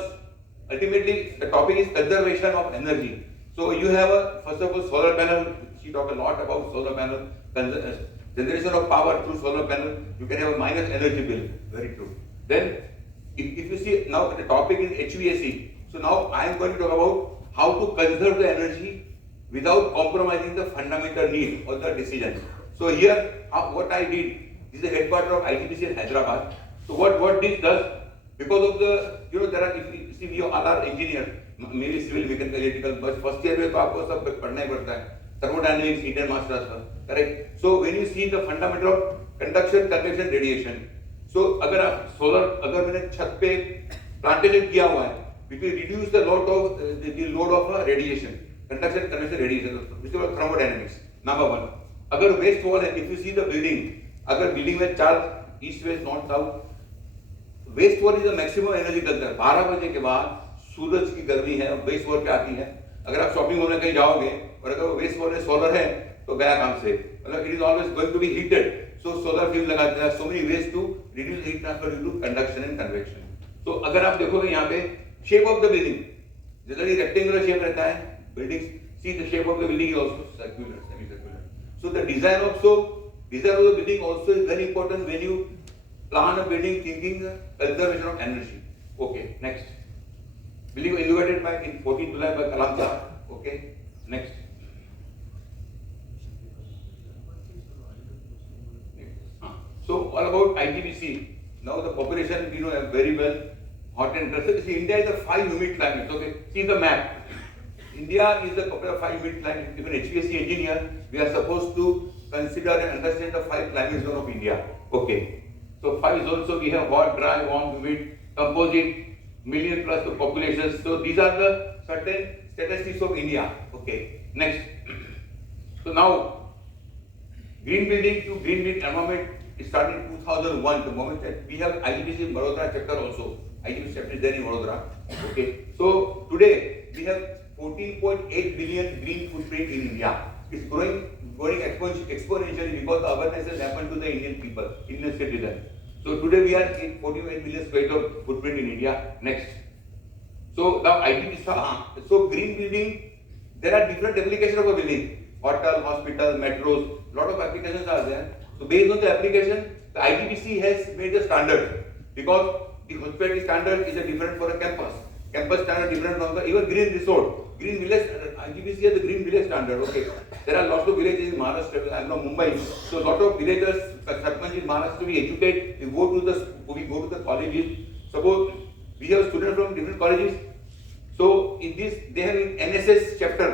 Ultimately, the topic is conservation of energy. So you have first of all solar panel. She talked a lot about solar panel, generation of power through solar panel. You can have a minus energy bill. Very true. Then, if you see now the topic is HVAC. So now I am going to talk about how to conserve the energy without compromising the fundamental need or the decision. So here, what I did, this is the headquarters of IGBC in Hyderabad. So what this does, because of the, there are, if you see, we all are engineers, maybe civil, mechanical, electrical, but first year में तो आपको सब पढ़ना ही पड़ता है, thermodynamics, heat and mass transfer, correct? So when you see the fundamental of conduction, convection, radiation, so अगर मैंने छत पे plantation किया हुआ है, it will reduce the load of radiation, conduction, convection, radiation, which is thermodynamics. Number one. अगर waste wall है, if you see the building, अगर building में चार east, west, north, south, west wall is the maximum energy consumer. 12 बजे के बाद सूरज की गर्मी है, वेस्ट वॉल पे आती है. अगर आप शॉपिंग मॉल में कहीं जाओगे और अगर वो वेस्ट वॉल में सोलर है तो गया काम से, मतलब it is always going to be heated. So solar film लगाते हैं, so many ways to reduce heat transfer due to conduction and convection. तो अगर आप देखोगे यहाँ पे shape of the building generally rectangular shape रहता है building. See the shape of the building is also circular, semi circular. So the design of the building also is very important when you plan a building thinking conservation of energy. Okay, next. Building inaugurated in 14 July by Kalam sir. Okay, next. So all about IGBC. Now the population, are very well hot and interested. See, India is a 5 humid climate. Okay, see the map. India is a 5 humid climate. Even HVAC engineer, we are supposed to consider and understand the 5 climate zone of India. Okay. So 5 zones, so we have hot, dry, warm, humid, composite, million plus the population. So these are the certain statistics of India. Okay, next. So now, green building to green built environment is started in 2001. The moment that we have IGBC in Vadodara chapter also. IGBC chapter is there in Vadodara. Okay, so today we have 14.8 billion green footprint in India. It's growing exponentially because the awareness has happened to the Indian people, Indian citizens. So today we are in 48 million square of footprint in India. Next. So now so green building, there are different applications of a building. Hotel, hospital, metros, lot of applications are there. So based on the application, the IGBC has made the standard because the hospitality standard is a different for a campus. Campus standard different from the even green resort. Green village, IGBC has the green village standard. Okay, there are lots of villages in Maharashtra. I know Mumbai. So lot of villagers, sarpanch in Maharashtra, we educate. We go to the colleges. Suppose we have students from different colleges. So in this, they have NSS chapter.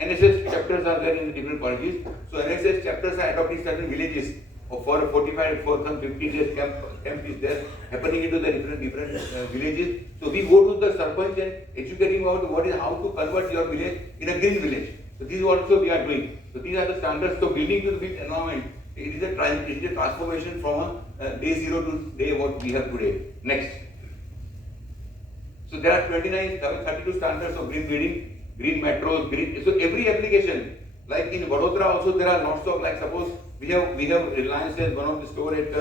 NSS chapters are there in the different colleges. So NSS chapters are adopting certain villages. For 45, for some 50 days camp is there happening into the different villages. So we go to the sarpanch and educating about how to convert your village in a green village. So this also we are doing. So these are the standards. So building to the built environment, it is a transformation from day zero to day what we have today. Next. So there are 32 standards of green building, green metros, green. So every application, like in Vadodara also there are lots of, like suppose we have Reliance as one of the store at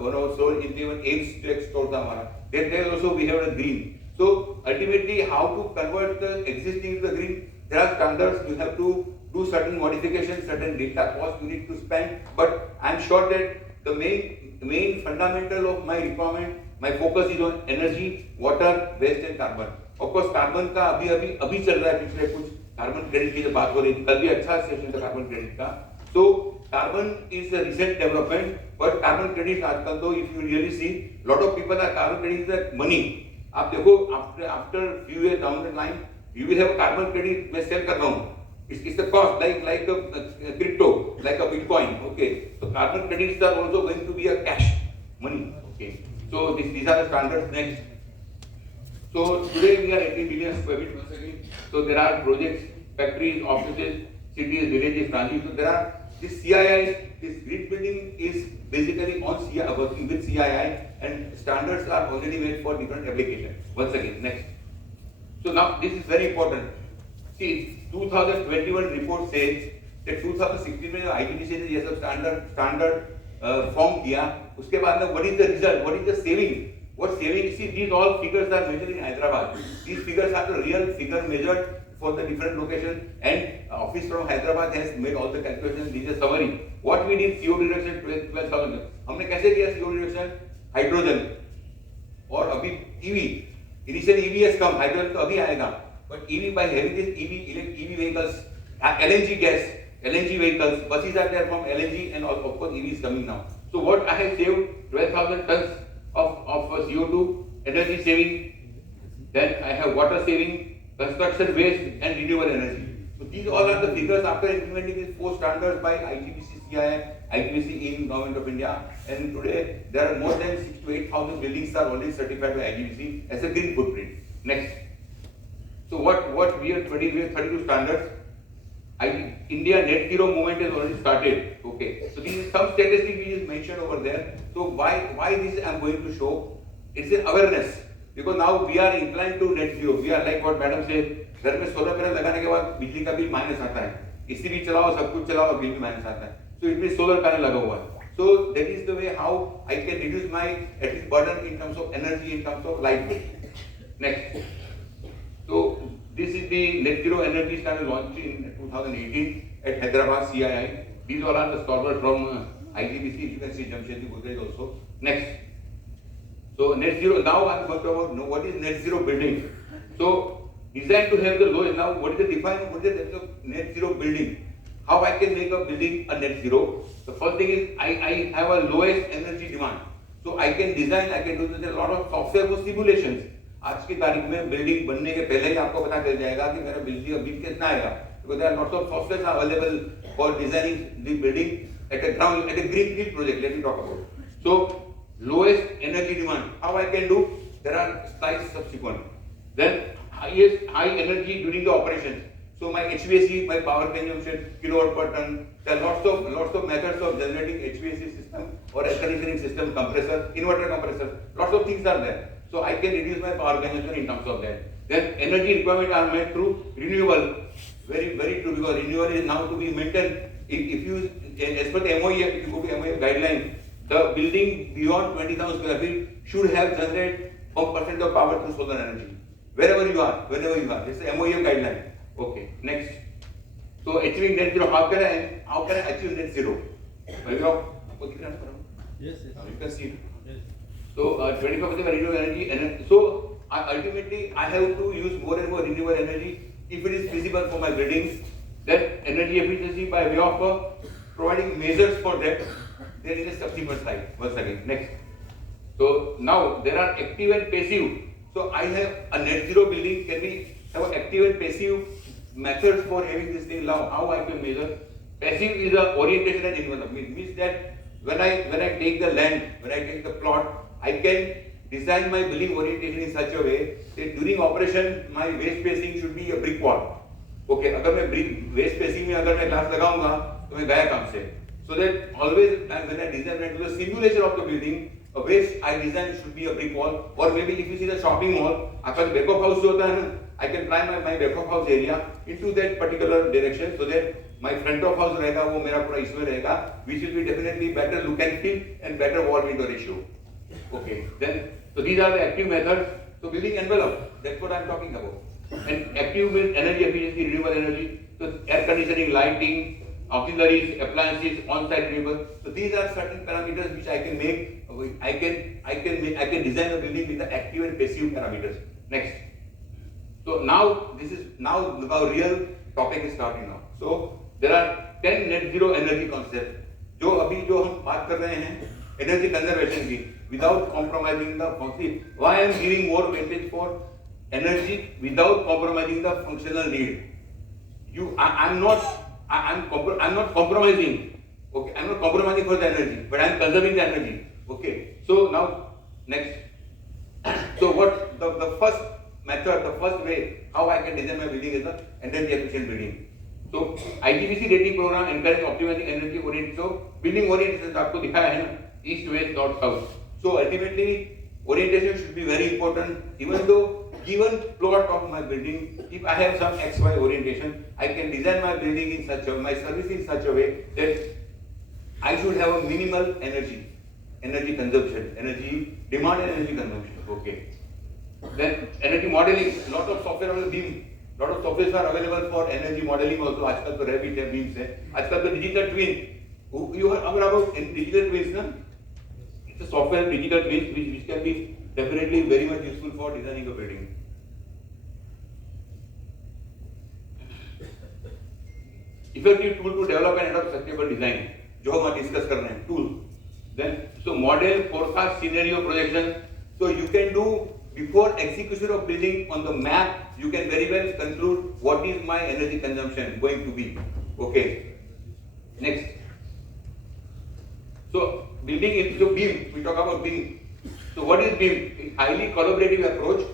one of the store in even Ames store था हमारा. There also we have a green. So ultimately how to convert the existing to the green, there are standards. You have to do certain modifications, certain data cost you need to spend, but I'm sure that the main fundamental of my requirement, my focus is on energy, water, waste and carbon. Of course, carbon का अभी चल रहा है, पिछले कुछ carbon credit की जब बात हो रही थी, कल भी अच्छा सेशन था carbon credit का. So carbon is a recent development, but carbon credit आजकल तो if you really see, lot of people are carbon credit is that money. आप देखो after few years down the line, you will have a carbon credit मैं sell कर रहा हूँ. It's the cost like a crypto, like a Bitcoin. Okay, so carbon credits are also going to be a cash money. Okay, so these are the standards. Next. So today we are 18 billion square feet once again. So there are projects, factories, offices, cities, villages, branches. So there are this CII, this grid building is basically on CII, working with CII, and standards are already made for different applications. Once again, next. So now this is very important. See, 2021 report says that 2016 में जो IGBC ने ये सब standard form किया, उसके बाद में what is the result, what is the saving? What saving? See, these all figures are measured in Hyderabad. These figures are the real figure measured for the different locations, and office from Hyderabad has made all the calculations. This is a summary. What we did, CO reduction 12,000. हमने कैसे किया CO reduction? Hydrogen और अभी EV. Initially EV has come, hydrogen तो अभी आएगा. But EV, by having this EV vehicles, LNG gas, LNG vehicles, buses are there from LNG, and of course EV is coming now. So what I have saved 12,000 tons of CO2 energy saving. Then I have water saving, construction waste and renewable energy. So these all are the figures after implementing these 4 standards by IGBC, CII, IGBC in Government of India. And today there are more than 6,000 to 8,000 buildings are already certified by IGBC as a green footprint. Next. So what we have 32 standards. India net zero movement has already started. Okay. So this is some statistics which is mentioned over there. So why this I am going to show? It's an awareness. Because now we are inclined to net zero. We are like what Madam said, घर में solar panel लगाने के बाद बिजली का bill minus आता है. इसी भी चलाओ, सब कुछ चलाओ, बिल भी माइनस आता है. So it means solar panel लगा हुआ है. So that is the way how I can reduce my at least burden in terms of energy, in terms of light bill. Next. So this is the net zero energy standard launched in 2018 at Hyderabad CII. These all are the scholars from IGBC. You can see Jamshedji Godrej also. Next. So net zero. Now I am going to know what is net zero building. So designed to have the lowest. Now what is the define? What is the net zero building? How I can make a building a net zero? The first thing is I have a lowest energy demand. So I can design. I can do a lot of software for simulations. आज की तारीख में building बनने के पहले ही आपको पता चल जाएगा कि मेरा बिजली का बिल कितना आएगा. Because there are lots of softwares are available for designing the building at a ground at a greenfield project. Let me talk about. So lowest energy demand. How I can do? There are slides subsequent. Then high energy during the operations. So my HVAC, my power consumption, kilowatt per ton. There are lots of methods of generating HVAC system or air conditioning system, compressor, inverter compressor. Lots of things are there. So I can reduce my power consumption in terms of that. Then energy requirement are met through renewable. Very, very true, because renewable is now to be maintained. If you, as per the MOEF, if you go to MOEF guideline, the building beyond 20,000 square feet should have generated 1% of power through solar energy. Wherever you are, whenever you are. It's the MOEF guideline. Okay, next. So achieving net zero, how can I achieve net zero? Yes. You can see. Yes. So 25% renewable energy, and so ultimately I have to use more and more renewable energy if it is feasible for my buildings. Then energy efficiency by way of providing measures for that. There is a subsequent slide. Once again, next. So now there are active and passive. So I have a net zero building. Can we have active and passive methods for having this thing? Now how I can measure? Passive is a orientation and environment. Means that when I take the land, when I take the plot, I can design my building orientation in such a way that during operation my waste spacing should be a brick wall. Okay, अगर मैं waste spacing में अगर मैं glass लगाऊंगा तो मैं गया काम से. So that always when I design, when I do the simulation of the building, a waste I design should be a brick wall, or maybe if you see the shopping mall, अगर back of house होता है ना, I can try my back of house area into that particular direction so that my front of house रहेगा वो मेरा पूरा इसमें रहेगा, which will be definitely better look and feel and better wall window ratio. Okay, then so these are the active methods. So building envelope, that's what I am talking about. And active means energy efficiency, renewable energy. So air conditioning, lighting, auxiliaries, appliances, on-site labor. So these are certain parameters which I can make. I can design a building with the active and passive parameters. Next. So now our real topic is starting now. So there are 10 net zero energy concepts. जो हम बात कर रहे हैं energy conservation की, without compromising the function. Why I am giving more weightage for energy without compromising the functional need? I'm not compromising. Okay, I'm not compromising for the energy, but I'm conserving the energy. Okay. So now next. So what the first method, the first way how I can design my building is the energy efficient building. So IGBC rating program encourage optimizing energy oriented. So building orientation आपको दिखाया है ना, east, west, north, south. So ultimately orientation should be very important. Even though given plot of my building, if I have some XY orientation, I can design my building in such a my service in such a way that I should have a minimal energy consumption, energy demand and energy consumption. Okay. Then energy modeling, lot of software on the beam. Lot of softwares are available for energy modeling also. आजकल तो Revit है, beams है. आजकल तो digital twin. You are aware about digital twins, ना? It's a software digital twins which can be definitely very much useful for designing a building. Effective tool to develop and adopt sustainable design. जो हम discuss कर रहे हैं, tool. Then so model, forecast, scenario projection. So you can do before execution of building on the map. You can very well conclude what is my energy consumption going to be. Okay. Next. So building is so beam. We talk about beam. So what is beam? It's highly collaborative approach.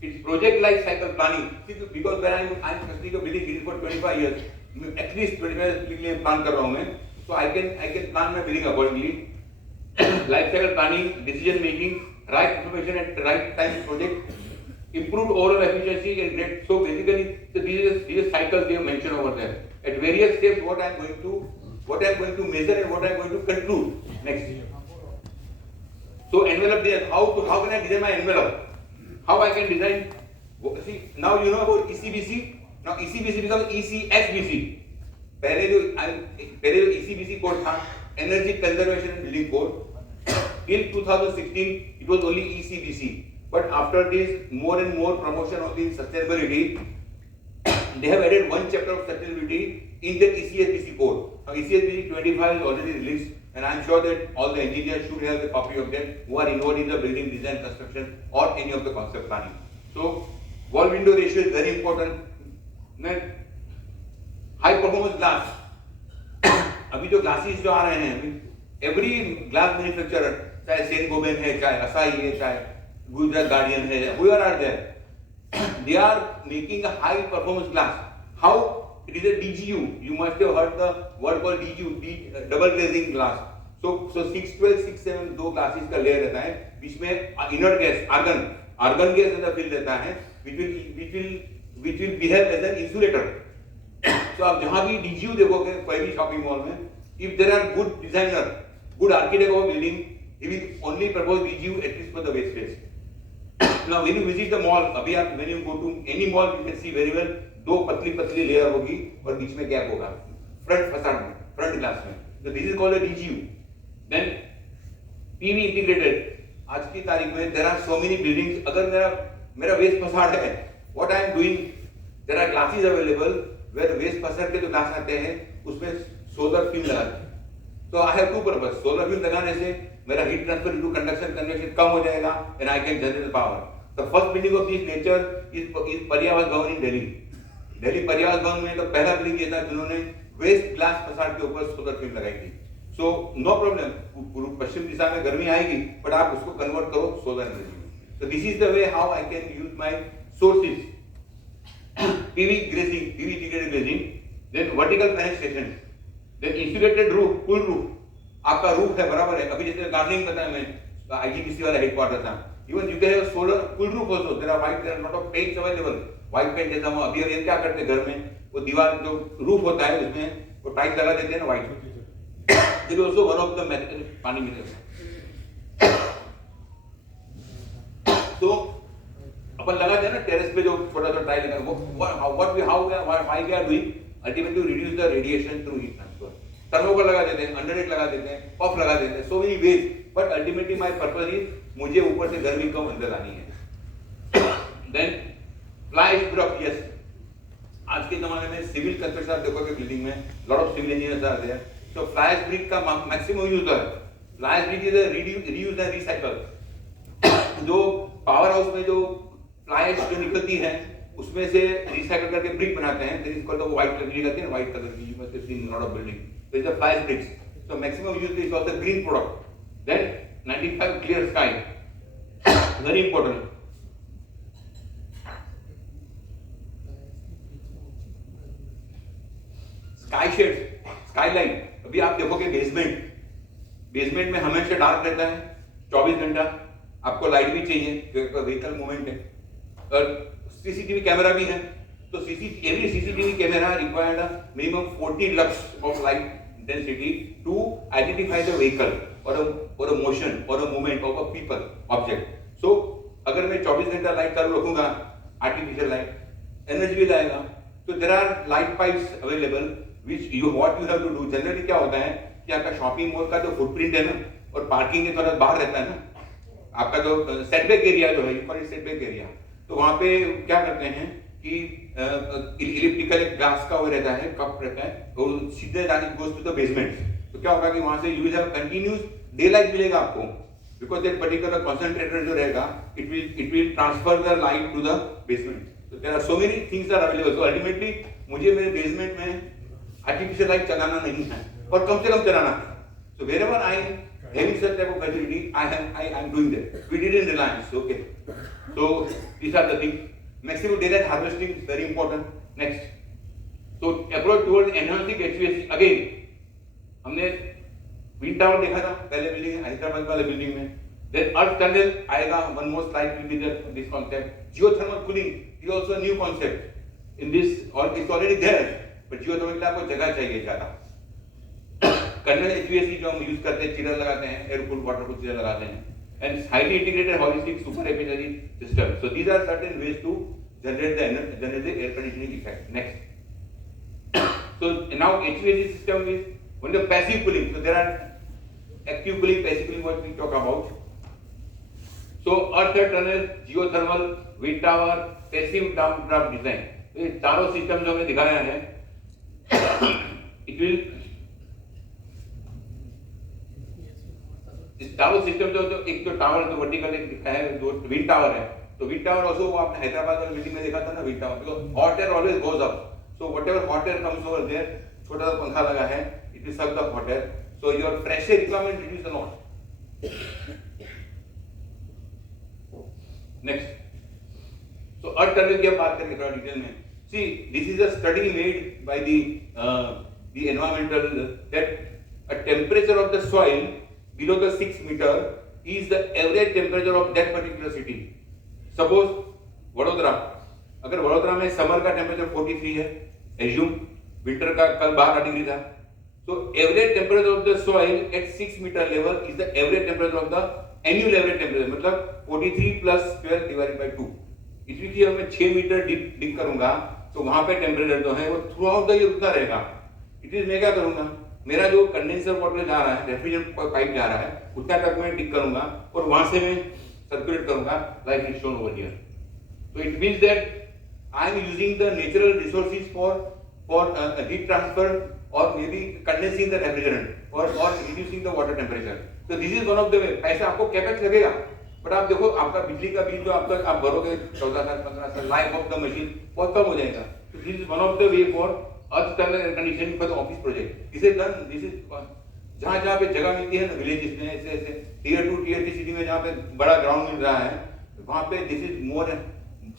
It's project life cycle planning. See, because when I'm constructing a building for 25 years, at least 25 years के लिए plan कर रहा हूँ मैं. So I can plan my building accordingly. Life cycle planning, decision making, right information at the right time project. Improved overall efficiency and great. So basically, so these cycles they have mentioned over there. At various steps, what I am going to measure and what I am going to conclude. Next. So envelope there. How can I design my envelope? How I can design? See, now you know about ECBC. Now ECBC becomes ECSBC. पहले जो ECBC code था, Energy Conservation and Building Code. Till 2016, it was only ECBC. But after this, more and more promotion of the sustainability, they have added one chapter of sustainability in the ECSBC code. Now ECSBC 25 is already released, and I am sure that all the engineers should have a copy of that who are involved in the building design, construction, or any of the concept planning. So wall window ratio is very important. Then high performance glass. अभी जो glasses जो आ रहे हैं, every glass manufacturer, चाहे Sen Gobain है, चाहे acai है, चाहे गुजरात गार्डियन है, whoever are there, they are making a high performance glass. How? It is a DGU. You must have heard the word called DGU, double glazing glass. So 612, 67 दो glasses का layer रहता है, बीच में inert gas, argon gas अंदर fill रहता है, which will behave as an insulator. So आप जहाँ भी DGU देखोगे कोई भी shopping mall में, if there are good designer, good architect of a building, he will only propose DGU at least for the waste space. Now when you visit the mall, अभी आप when you go to any mall, you can see very well दो पतली layer होगी और बीच में gap होगा front facade में, front glass में. So this is called a DGU. Then PV integrated. आज की तारीख में there are so many buildings. अगर मेरा वेस्ट फसाड है, what I am doing, there are glasses available where west facade के जो ग्लास आते हैं उसमें सोलर फिल्म लगाते हैं. So I have two purpose. Solar film लगाने से मेरा heat transfer into conduction convection कम हो जाएगा and I can generate the power. The first building of this nature is पर्यावरण भवन in Delhi. दिल्ली पर्यावरण भवन में तो पहला बिल्डिंग ये था जिन्होंने वेस्ट ग्लास फसाड के ऊपर सोलर फिल्म लगाई थी. सो नो प्रॉब्लम, पश्चिम दिशा में गर्मी आएगी बट आप उसको कन्वर्ट करो सोलर एनर्जी में. So this is the way how I can use my sources. PV glazing, PV integrated glazing, then vertical fenestration, then insulated roof, cool roof. आपका roof है बराबर है, अभी जैसे गार्डनिंग बताया मैं, आईजीबीसी वाला हेडक्वार्टर था. Even you can have solar cool roof also. There are lot of paints available. White paint जैसा हम अभी क्या करते हैं घर में, वो दीवार जो रूफ होता है उसमें वो टाइल्स लगा देते हैं ना white. This is also one of the method पानी में. तो अपन लगाते हैं ना टेरेस पे जो छोटा सा टाइल लगा, why we are doing? ultimately reduce the radiation through heat transfer. Thermocol लगा देते हैं, अंडरनेट लगा देते हैं, पफ लगा देते हैं, so many ways. But ultimately my purpose is मुझे ऊपर से गर्मी कम अंदर आनी है. Then fly ash block, yes. आज के जमाने में सिविल कंस्ट्रक्शन आप देखोगे बिल्डिंग में, lot of civil engineers are there. So fly ash brick का maximum use है. Fly ash brick is a reuse and recycle. जो पावर हाउस में जो फ्लाई एश जो निकलती है उसमें से रिसाइकल करके ब्रिक बनाते हैं. This is called the white colour की, कहते हैं व्हाइट कलर की, you must have seen lot of building. So it's a fly ash bricks. So maximum use is of the green product. Then 95 clear sky, very important. Sky shade, skylight. अभी आप देखोगे basement में हमेशा dark रहता है 24 घंटा. आपको light भी चाहिए, व्हीकल मूवमेंट है. और सीसीटीवी कैमरा भी है, तो every CCTV camera required minimum 40 lux of light intensity to identify the vehicle और अ मोशन और a movement of a people object. So अगर मैं 24 घंटा लाइट चालू रखूंगा, आर्टिफिशियल लाइट, एनर्जी भी लाएगा. तो there are light pipes available which what you have to do. Generally क्या होता है कि आपका शॉपिंग मॉल का जो फुटप्रिंट है ना, और पार्किंग के थोड़ा बाहर रहता है ना, आपका जो सेटबैक एरिया जो है, you call it setback area, तो वहां पे क्या करते हैं कि इलेक्ट्रिकल एक ग्लास का वो रहता है, कप रहता है, और सीधे जाके गोज टू द बेसमेंट. तो क्या होगा कि वहां से you will have continuous day light मिलेगा आपको, बिकॉज दैट पर्टिकुलर कंसंट्रेटर जो रहेगा it will transfer the light to the basement. तो there are so many things are available. So ultimately मुझे मेरे बेसमेंट में आर्टिफिशियल लाइट चलाना नहीं है, और कम से कम चलाना है. So wherever I am having such type of facility, I am doing that. We did in Reliance, okay. So these are the things. Maximum daylight harvesting is very important. Next, so approach towards enhancing HVAC. Again, हमने wind tower देखा था पहले building, Hyderabad वाले building में. Then earth tunnel आएगा. One more slide will be there for this concept. Geothermal cooling is also a new concept in this, or it's already there. But geothermal के लिए आपको जगह चाहिए ज्यादा. कन्वेंशनल एचवीएसी जो हम यूज करते हैं, चिलर लगाते हैं, air cooled water cooled chiller लगाते हैं, and highly integrated holistic super efficiency system. So these are certain ways to generate the air conditioning effect. Next, so now HVAC system is when the passive cooling. So there are active cooling, passive cooling, what we talk about. So earth tunnel, geothermal, wind tower, passive downdraft design. ये चारों system जो हमें दिखाया है, it will, इस चारों system जो एक जो टावर जो वर्टिकल एक दिखा है, जो विंड टावर है, तो विंड टावर ऑल्सो वो आपने हैदराबाद वाली बिल्डिंग में देखा था ना, wind tower, because hot air always goes up. So whatever hot air comes over there, छोटा सा पंखा लगा है, it will serve the hot air. So your fresh air requirement reduce a lot. Next, so earth tunnel की अब बात करेंगे थोड़ा डिटेल में. See, this is a study made by the environmental that a temperature of the soil below the 6 meter is the average temperature of that particular city. Suppose Vadodara, अगर वडोदरा में summer का temperature 43 है, assume विंटर का कल 12 degree था, so average temperature of the soil at 6 meter level is the average temperature of the annual average temperature, मतलब 43 plus 12 divided by 2. इसलिए कि अगर मैं 6 मीटर डिग करूंगा तो वहां पे टेम्परेचर जो है वो थ्रू आउट द ईयर उतना रहेगा. इट इज मैं क्या करूंगा, मेरा जो कंडेंसर वाटर जा रहा है, रेफ्रिजरेंट पाइप जा रहा है, उतना तक मैं डिग करूंगा और वहां से मैं सर्कुलेट करूंगा, like is shown over here. So it means that I am using the natural resources for heat transfer or maybe condensing the refrigerant or reducing the water temperature. So this is one of the way. पैसा आपको capex लगेगा, but आप देखो आपका बिजली का bill जो आपका आप भरोगे 14 साल 15 साल, लाइफ ऑफ द मशीन बहुत कम हो जाएगा. So this is one of the way for earth tunnel air conditioning for the office project. This is done. This is जहाँ पे जगह मिलती है ना विलेजेस में, ऐसे ऐसे टियर 2 टियर 3 सिटी में जहाँ पे बड़ा ग्राउंड मिल रहा है, वहाँ पे this is more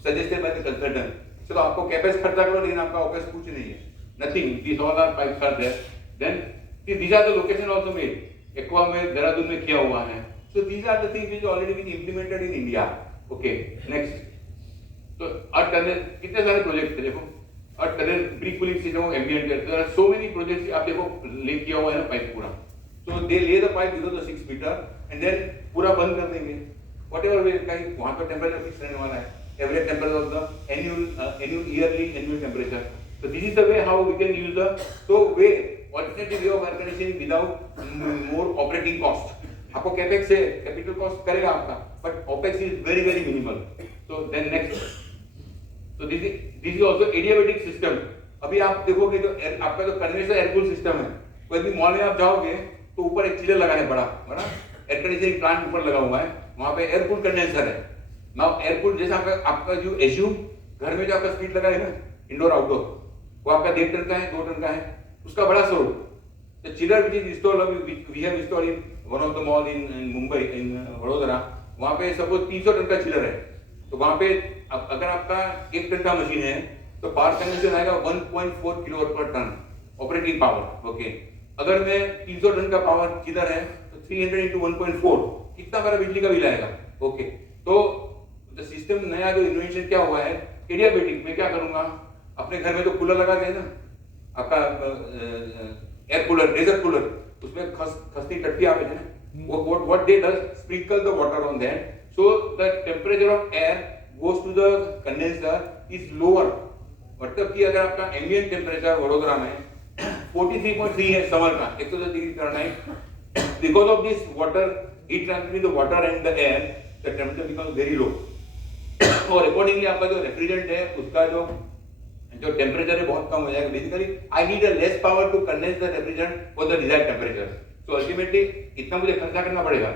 suggested by the consultant. चलो आपको कैपेक्स खर्चा करो, लेकिन आपका ऑफिस कुछ नहीं है, nothing. This all are pipes are there. Then these are the location also made. Aqua में, देहरादून में किया हुआ है. So these are the things which already been implemented in India. Okay, next. So earth tunnel, कितने सारे project थे देखो. earth tunnel, brick cooling system, ambient air. There are so many projects. आप देखो ले किया हुआ है ना पाइप पूरा. So they lay the pipe below the 6 meter and then पूरा बंद कर देंगे. Whatever way कहीं वहाँ पर टेम्परेचर फिक्स रहने वाला है. Average temperature of the annual yearly annual temperature. So this is the way how we can use the alternative way of air conditioning without more operating cost. आपको capex है, capital cost करेगा आपका, but opex is very very minimal. So then next, so this is also adiabatic system. अभी आप देखोगे जो आपका जो कन्वेंशनल एयर कूल सिस्टम है, कोई भी मॉल में आप जाओगे तो ऊपर एक चिलर लगा है बड़ा बड़ा एयर कंडीशनिंग प्लांट ऊपर लगा हुआ है, वहां पे एयर कूल कंडेंसर है. नाउ एयर कूल जैसा आपका जो एज्यूम घर में जो आपका स्पीड लगा है ना इंडोर आउटडोर, वो आपका 1.5 टन का है, 2 टन का है, उसका बड़ा स्वरूप. The chiller which is installed, we have installed in one of the mall in Mumbai, in Vadodara, वहाँ पे सपोज 300 टन का चिलर है, तो वहाँ पे अगर आपका 1 टन का मशीन है तो पावर कंजम्पशन आएगा 1.4 किलोवाट पर टन ऑपरेटिंग पावर. ओके, अगर मैं 300 टन का पावर चिलर है तो 300 into 1.4 कितना मेरा बिजली का बिल आएगा. ओके, तो द सिस्टम नया जो इन्वेंशन क्या हुआ है एडियाबेटिक. मैं क्या करूँगा, अपने घर में तो कूलर लगा दे ना आपका एयर कूलर, रेजर कूलर, उसमें खसती टट्टी आवे है ना, what they does sprinkle the water on that, so the temperature of air goes to the condenser is lower. मतलब कि अगर आपका एम्बिएंट टेम्परेचर वडोदरा में 43.3 है समर का, 110 degree फahrenheit, because of this water heat transfer between the water and the air, the temperature becomes very low. और accordingly आपका जो रेफ्रिजरेंट है उसका जो टेम्परेचर है बहुत कम हो जाएगा. Basically I need a less power to condense the refrigerant for the desired temperature. So ultimately इतना मुझे खर्चा करना पड़ेगा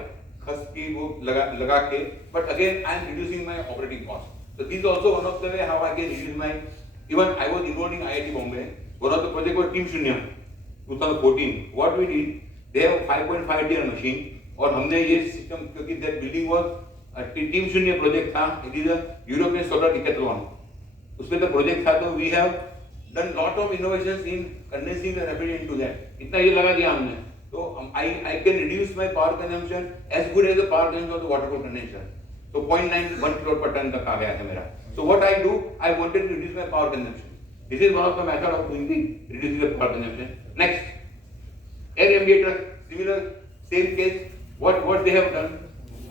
खस की वो लगा के, but again I am reducing my operating cost. So this also one of the way how I can reduce my. Even I was involved in IIT Bombay, one of the project was team Shunya 2014. What we did, they have 5.5 tier machine, और हमने ये system, क्योंकि that building was team Shunya project था, it is a European solar decathlon, उसमें तो project था, तो we have done lot of innovations in condensing the refrigerant into that. इतना ये लगा दिया हमने, तो I can reduce my power consumption as good as the power consumption of the water cool condenser. तो 0.91 किलो पर टन तक आ गया था मेरा. So what I do, I wanted to reduce my power consumption. This is one of the method of doing the reducing the power consumption. Next, air ambiator, similar same case. What they have done,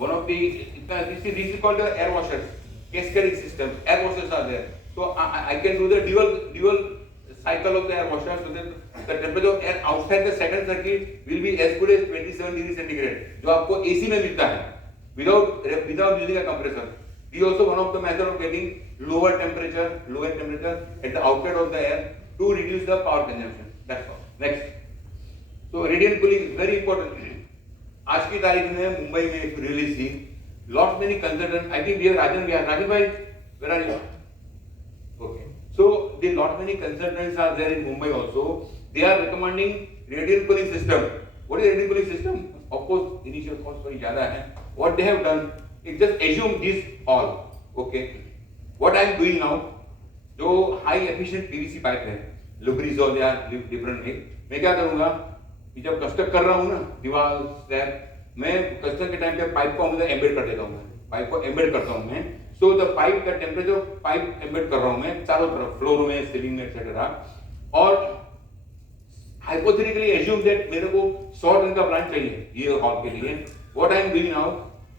one of the this is called the air washers, cascading system. Air washers are there. So I can do the dual cycle of the air washer, so that the temperature of air outside the second circuit will be as good as 27 degree centigrade, जो आपको AC में मिलता है without using a compressor. This is also one of the method of getting lower temperature at the outlet of the air to reduce the power consumption. That's all. Next. So radiant cooling is very important. आज की तारीख में मुंबई में एक release थी, lot many consultants. I think we have Rajan bhai, where are you? Okay. So the lot many consultants are there in Mumbai also. They are recommending radiant cooling system. What is radiant cooling system? Of course, initial cost very ज़्यादा है. What they have done is just assume this all. Okay. What I am doing now, जो high efficient PVC pipe है, Lubrizol या different है, मैं क्या करूँगा कि जब कंस्ट्रक्ट कर रहा हूँ ना दीवार स्लैब, मैं कंस्ट्रक्शन के टाइम पे पाइप को अंदर एम्बेड कर देता हूँ, पाइप को एम्बेड करता हूँ मैं. सो द पाइप का टेम्परेचर पाइप एम्बेड कर रहा हूँ मैं चारों तरफ, फ्लोर में, सीलिंग में, एक्सेट्रा. और हाइपोथेटिकली एज्यूम दैट मेरे को 100 टन का प्लांट चाहिए ये हॉल के लिए. What I am doing now,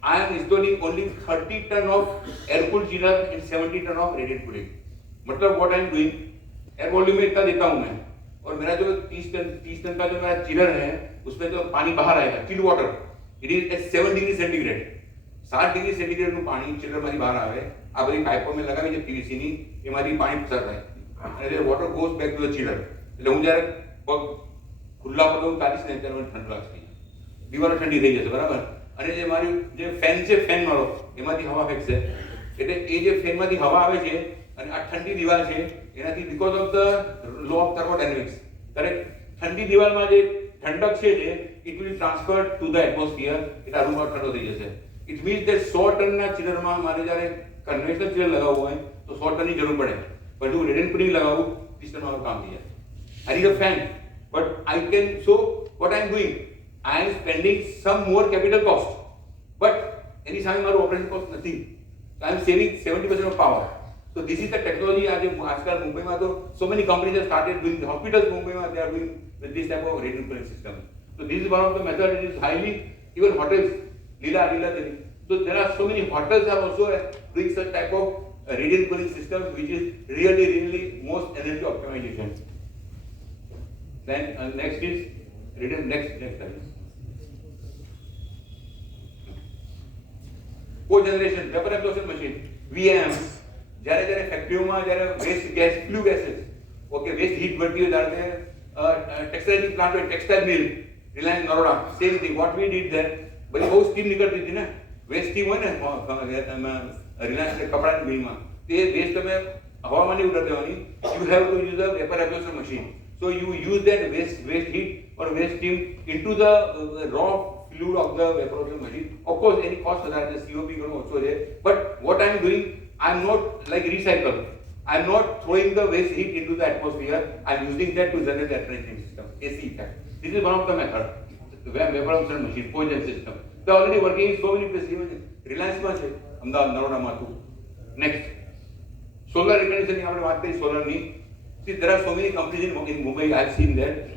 I am installing only 30 ton of air cooled chiller and 70 ton of radiant cooling. मतलब what I am doing, air volume में इतना देता हूँ मैं, और मेरा जो 30 टन का जो मेरा चिलर है उसमें जो पानी बाहर आएगा, chilled water, it is at 7 degree centigrade. 7 degree centigrade નું પાણી ચિલરમાંથી બહાર આવે, આ બધી પાઇપો મેં લગાવી છે PVC ની, એમાંથી પાણી પસાર થાય અને જે water goes back to the chiller. એટલે હું જ્યારે પગ ખુલ્લા પગ કાઢીશ ને ત્યારે મને ઠંડ લાગશે, દીવાલો ઠંડી થઈ જશે, બરાબર. અને જે મારી જે ફેન છે, ફેન મારો એમાંથી હવા ફેંકશે, એટલે એ જે ફેનમાંથી હવા આવે છે અને આ ઠંડી દીવાલ છે એનાથી because of the law of thermodynamics, correct, ઠંડી દીવાલમાં જે ઠંડક છે it will transfer to the atmosphere, એટલે રૂમ ઠંડો થઈ જશે. It means that 100 ટનના ચિલરમાં મારે જ્યારે કન્વેન્શનલ ચિલર લગાવવું હોય તો 100 ટનની જરૂર પડે, પણ જો રેડિયન્ટ કૂલિંગ લગાવું 30 ટન મારું કામ થઈ જાય. I need a fan, but I can, so what I am doing, I am spending some more capital cost, but એની સામે મારું ઓપરેશન કોસ્ટ નથી, so I am saving 70% of power. So this is the technology. આજકાલ મુંબઈમાં તો so many companies have started doing, hospitals મુંબઈમાં they are doing with this type of radiant cooling system. So this is one of the methods. It is highly, even hotels, Leela Delhi. So there are so many hotels are also doing such type of a radiant cooling system, which is really most energy optimization. Then next is radiant, next slide. Co-generation, vapor absorption machine, VAM. જ્યારે ફેક્ટરીઓમાં જ્યારે waste gas flue gases okay waste heat ભરતી હોય ત્યારે textile plant હોય textile mill Reliance Naroda same thing what we did there બધી બહુ steam નીકળતી હતી ને વેસ્ટ સ્ટીમ હોય ને રિલાયન્સ કપડાની મિલમાં તે વેસ્ટ તમે હવામાં નહીં ઉડાડી દેવાની you have to use the vapour absorption machine so you use that waste heat or waste steam into the raw fluid of the vapor absorption machine. Of course, any cost for that, the COP is also there. But what I am doing, I am not like recycle. I am not throwing the waste heat into the atmosphere. I am using that to generate the air conditioning system, AC effect. This is one of the method. The vapor absorption machine, cogen system. They are already working in so many places. Even Reliance માં છે, અમદાવાદ નરોડામાં હતું. Next, solar air conditioning. આપણે વાત કરી solar ની. See, there are so many companies in Mumbai. I have seen that.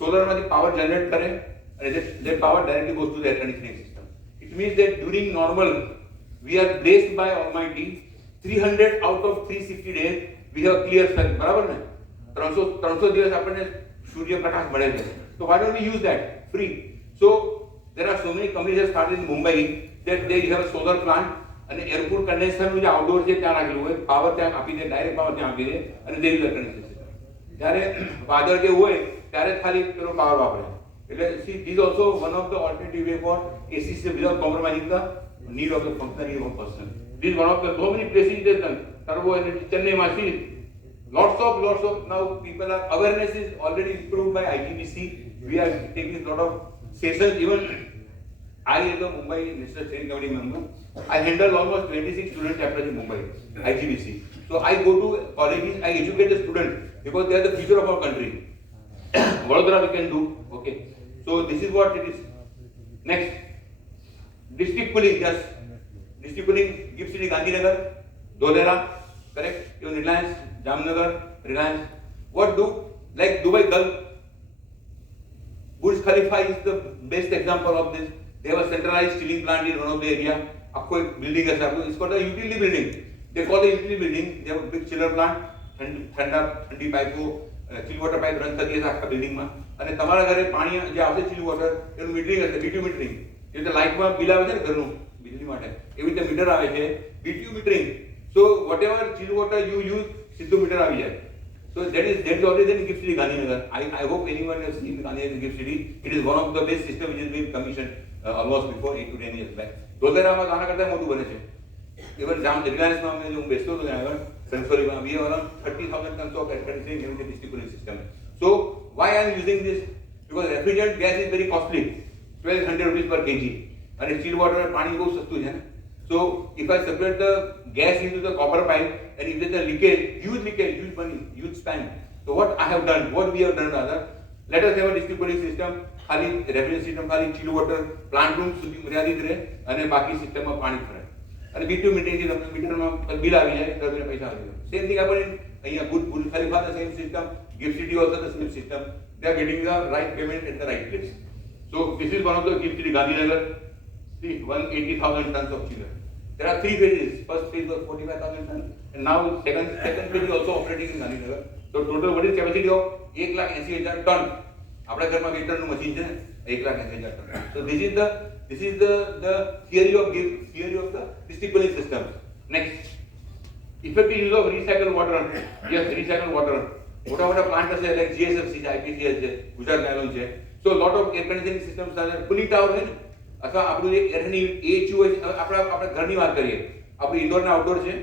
Solar માંથી power generate કરે. And that power directly goes to the air conditioning system. It means that during normal, we are blessed by Almighty. 300 out of 360 days, we have clear sun. बराबर ना? 300 દિવસ આપણને સૂર્ય પ્રકાશ મળે છે. So why don't we use that free? So there are so many companies that started in Mumbai that they have a solar plant અને એરકૂલ કન્ડેન્સરનું જે outdoor છે ત્યાં રાખેલું હોય પાવર ત્યાં આપી દે ડાયરેક્ટ પાવર ત્યાં આપી દે અને તે રીતે કન્ડેન્સર સિસ્ટમ જ્યારે વાદળ કે હોય ત્યારે ખાલી પેલો પાવર વાપરે. See, this is also one of the alternative way for AC system without compromising the need of the functionality of a person. This is one of the so many places they done. Turbo energy, Chennai machine. Lots of now people are awareness is already improved by IGBC. We are taking a lot of sessions. Even I as a Mumbai National Training Committee member, I handle almost 26 student chapters in Mumbai, IGBC. So I go to colleges, I educate the students because they are the future of our country. Vadodara we can do, okay. So this is what it is. Next, district cooling, yes. District cooling, GIFT City, Gandhinagar, Dholera, correct? Even Reliance, Jamnagar, Reliance. What do? Like Dubai Gulf, Burj Khalifa is the best example of this. They have a centralized chilling plant in one of the area. आपको एक building है साहब, it's called a utility building. They call it utility building. They have a big chiller plant, ठंडी pipe को chill water pipe run થતી હશે આખા બિલ્ડિંગમાં અને તમારા ઘરે પાણી જે આવશે ચિલ વોટર એનું મીટરિંગ હશે બીટીયુ મીટરિંગ જે રીતે લાઇટમાં બિલ આવે છે ને ઘરનું વીજળી માટે એવી રીતે મીટર આવે છે BTU metering so whatever chill water you use સીધું મીટર આવી જાય સો that is already in GIFT City Gandhinagar. I hope anyone has seen Gandhinagar GIFT City. It is one of the best system which has been commissioned almost before 8 to 10 years back. ધોલેરામાં તો આના કરતા મોટું બને છે. Even Reliance में जो बेचते हो तो यहाँ पर Sensory we have around 30,000 tons of air conditioning in the district cooling system. So why I am using this? Because refrigerant gas is very costly, 1,200 rupees per kg, and still water पानी बहुत सस्ता है. So if I separate the gas into the copper pipe and if there is a leakage, huge money, huge spend. So what I have done, what we have done rather, let us have a district cooling system. खाली refrigerant system खाली chill water plant room સુધી મર્યાદિત રહે અને બાકી સિસ્ટમમાં પાણી ભરાય. અને બીટીયુ મીટરિંગ થી તમને મીટરમાં બિલ આવી જાય તો તમને પૈસા આવી જાય સેમ થિંગ આપણે અહીંયા Burj Khalifa the same system, GIFT City also the same system. They are getting the right payment at the right place. So this is one of the GIFT City Gandhinagar. See, 180,000 tons of chiller. There are 3 phases. First phase was 45,000 tons and now second phase is also operating in Gandhinagar. So total what is capacity of 1,80,000 ton. આપણા ઘરમાં મીટરનું machine છે ને 1,80,000 ton. So this is the theory of the district cooling system. Next, effective use of recycled water. Yes, recycled water. મોટા plant હશે like GSFC છે, IPCL છે, Gujarat nylon છે. So lot of air conditioning systems are there. Cooling tower હોય ને અથવા આપણું જે એરની AHU હોય આપણે ઘરની વાત કરીએ આપણું ઇન્ડોર ને આઉટડોર છે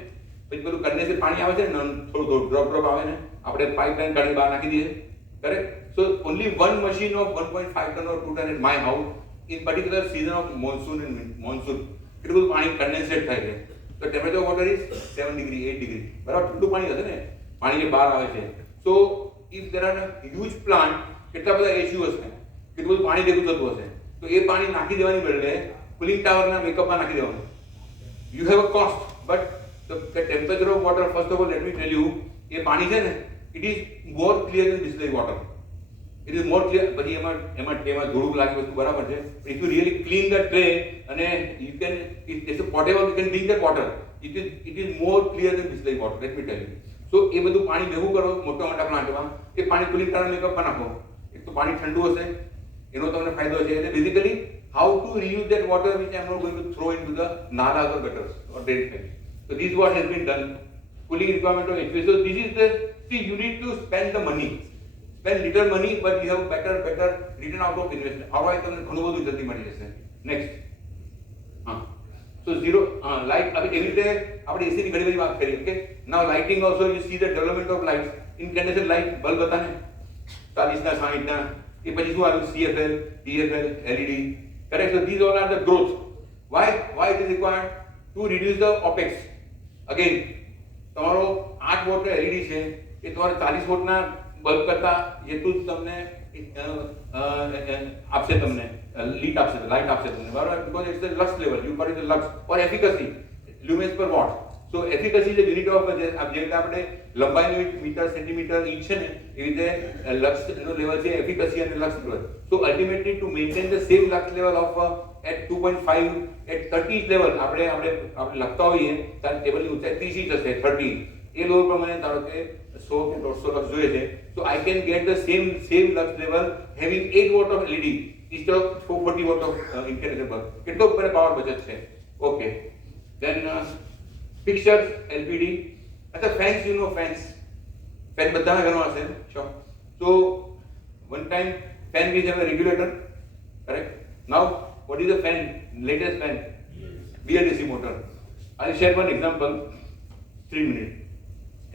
પછી પેલું કન્ડેન્સર પાણી આવે છે ને થોડું ડ્રોપ આવે ને આપણે પાઇપલાઇન કાઢી બહાર નાખી દઈએ correct. So only one machine of 1.5 ton or 2 ton in my house in particular season of monsoon એટલું પાણી કન્ડેન્સેટ થાય છે. So temperature of water is 7 degree 8 degree બરાબર ઠંડુ પાણી હશે ને પાણી જે બહાર આવે છે. So if there are a huge plant કેટલા બધા AHU હશે કેટલું બધું પાણી ભેગું થતું હશે તો એ પાણી નાખી દેવાની બદલે કુલિંગ ટાવરના મેકઅપમાં નાખી દેવાનું. You have a cost but the temperature of water first of all let me tell you એ પાણી છે ને it is more clear than distilled water. It is more clear પછી એમાં ધૂળું લાગે વસ્તુ બરાબર છે. If you really clean the tray અને you can it's a potable you can drink that water. it is more clear than Bisleri water, let me tell you. So એ બધું પાણી ભેગું કરો મોટા મોટા પ્લાન્ટમાં, એ પાણી કુલિંગ કરવા મેકઅપમાં નાખો, એક તો પાણી ઠંડુ હશે, એનો તમને ફાયદો છે. એટલે basically how to reuse that water which I am not going to throw into the nalas or gutters or drain pipes. So this is what has been done. Cooling requirement of HVAC. So this is the, see, you need to spend the money. Spend little money, but you have better return out of investment. Otherwise, તમને ઘણું બધું જલ્દી મળી જશે. Next. So zero light. હવે એવી રીતે આપણે એસી ની ઘણી બધી વાત કરી. Okay. Now lighting also, you see the development of lights. Incandescent light bulb હતા ને 40 ના 60 ના, એ પછી શું આવ્યું? CFL, TFL, LED. Correct. So these all are the growth. Why it is required? To reduce the OPEX. Again, તમારો 8 vote LED છે, એ તમારે 40 વોટના બલ્બ કરતા એટલું જ તમને આપશે, તમને લાઇટ આપશે તમને, બરાબર? because it's the lux level, you call it the lux or efficacy, lumens per watt. So efficacy is the unit of જે રીતે આપણે લંબાઈનું મીટર સેન્ટીમીટર ઇંચ છે ને, એવી રીતે લક્સ નો લેવલ છે એફિકસી અને luck level. So ultimately to maintain the same lux level of at 2.5 at 30 level, આપણે લખતા હોઈએ ત્યારે ટેબલની ઊંચાઈ 30 ઇંચ હશે, 30 એ લેવલ પ્રમાણે ધારો કે 100 કે 150 લક્ષ જોઈએ છે. So I can get the same lux level having 8 watt of LED instead of 440 watt of incandescent bulb. કેટલો પાવર બચત છે? Okay. Then fixtures, LPD. अच्छा, fans, you know fans. Fan બધા ઘરમાં હશે, sure. So one time fan we have a regulator, correct? Now what is the fan? Latest fan, BLDC motor. I'll share one example. 3 minutes.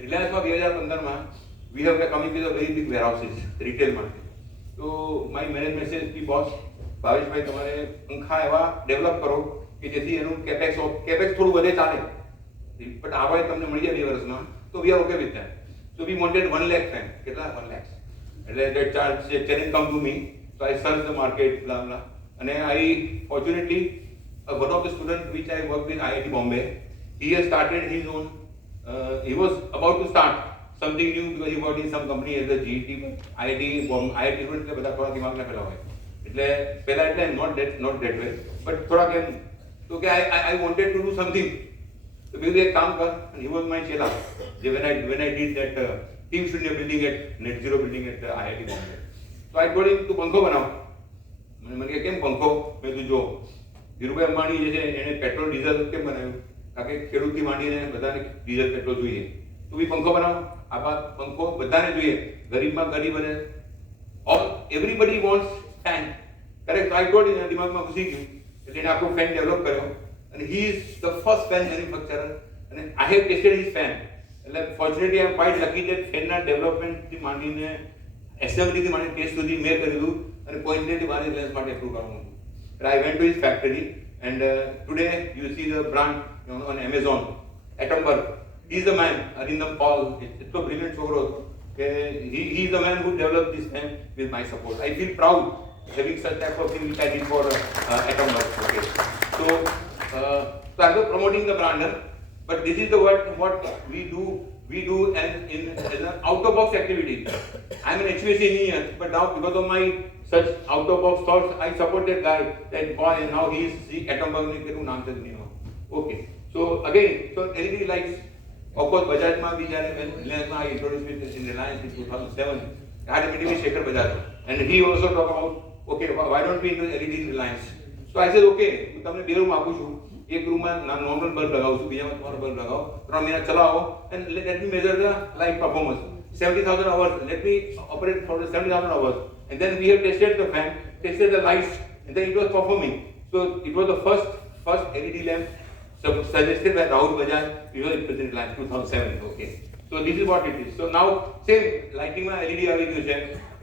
Reliance માં 2015 માં we have coming with a very big warehouses, retail market. So my management says ki boss, ભાવેશભાઈ તમારે પંખા એવા develop કરો કે જેથી એનું capex થોડું વધે ચાલે, બટ આવા તમને મળી જાય 2 વર્ષમાં. તો we are okay with that. So we wanted 1 lakh fan. કેટલા? 1 lakh. એટલે that challenge come to me. So I searched the market, blah blah. And I fortunately one of the students which I worked with IIT Bombay, he has started his own. He was about to start something new because he worked in some company as a GET. IIT student એટલે બધા થોડા દિમાગ ના પેલા હોય, એટલે પેલા એટલે not that way, but થોડા કેમ તો કે I wanted to do something. So maybe એક કામ કર, and he was my chela when I did that team studio building at net zero building at IIT Bombay. So I told him તું પંખો બનાવ. મને કે કેમ પંખો? મેં તું જો ધીરુભાઈ અંબાણી જે છે એને પેટ્રોલ ડીઝલ કેમ બનાવ્યું? કારણ કે ખેડૂતથી માંડીને બધાને ડીઝલ પેટ્રોલ જોઈએ. તું બી પંખો બનાવ. આ પંખો બધાને જોઈએ, ગરીબમાં ગરીબ અને all everybody wants fan. Correct. So I told him, દિમાગમાં ઘૂસી ગયું એટલે એને આખો ફેન ડેવલપ કર્યો. And he is the first fan manufacturer, and I have tested his fan. Fortunately, I am quite lucky that fan development થી માંડીને assembly થી માંડીને ટેસ્ટ સુધી મેં કરેલું અને કોઇન્સિડન્ટલી મારે રિલાયન્સ માટે એપ્રૂવ કરવાનું હતું. I went to his factory, and today you see the brand on Amazon, Atomberg. He is the man, Arindam Paul. It's so brilliant છોકરો. He is the man who developed this fan with my support. I feel proud having such type of thing which I did for Atomberg. Okay. So I'm not promoting the brand, but this is the what we do as an out of box activity. I'm an HVAC engineer, but now because of my such out of box thoughts, I support that guy, that boy, and now he is the Atomberg નું નામ છે નહીં. Okay. So again, so LED lights, of course, Bajajમાં બી જ્યારે Reliance I introduced it in Reliance in 2007. I had a meeting with Shekhar Bajaj, and he also talked about, okay, why don't we do LED in Reliance? So I said, okay, હું તમને 2 room આપું છું. એક રૂમમાં normal bulb લગાવું છું, બીજામાં તમારો bulb લગાવો, 3 મહિના ચલાવો, and let me measure the light performance. 70,000 hours, let me operate for the 70,000 hours. And then we have tested the fan, tested the lights, and then it was performing. So it was the first LED lamp suggested by Rahul Bajaj. We were in Reliance 2007. Okay. So this is what it is. So now same lighting માં LED આવી ગયું છે.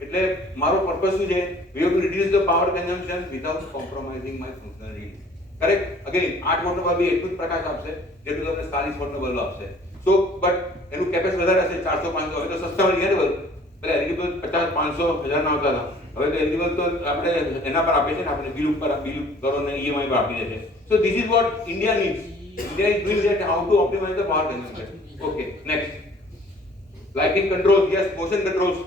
એટલે મારો purpose શું છે? We have to reduce the power consumption without compromising my functionality. Correct? Again, 8 વોટનો bulb એટલું જ પ્રકાશ આપશે જેટલું તમને 40 વોટનો બલ્બ આપશે. So but એનું કેપેસ વધારે હશે, 400-500. હવે તો સસ્તા મળી ગયા ને બલ્બ. પેલા LED બલ્બ 50-500 હજાર ના આવતા હતા. હવે તો LED બલ્બ તો આપણે એના પર આપે છે ને, આપણે બિલ કરો ને EMI પર આપી દે છે. So this is what India needs. India is doing that, how to optimize the power consumption. Okay, next. Lighting controls, yes, motion controls.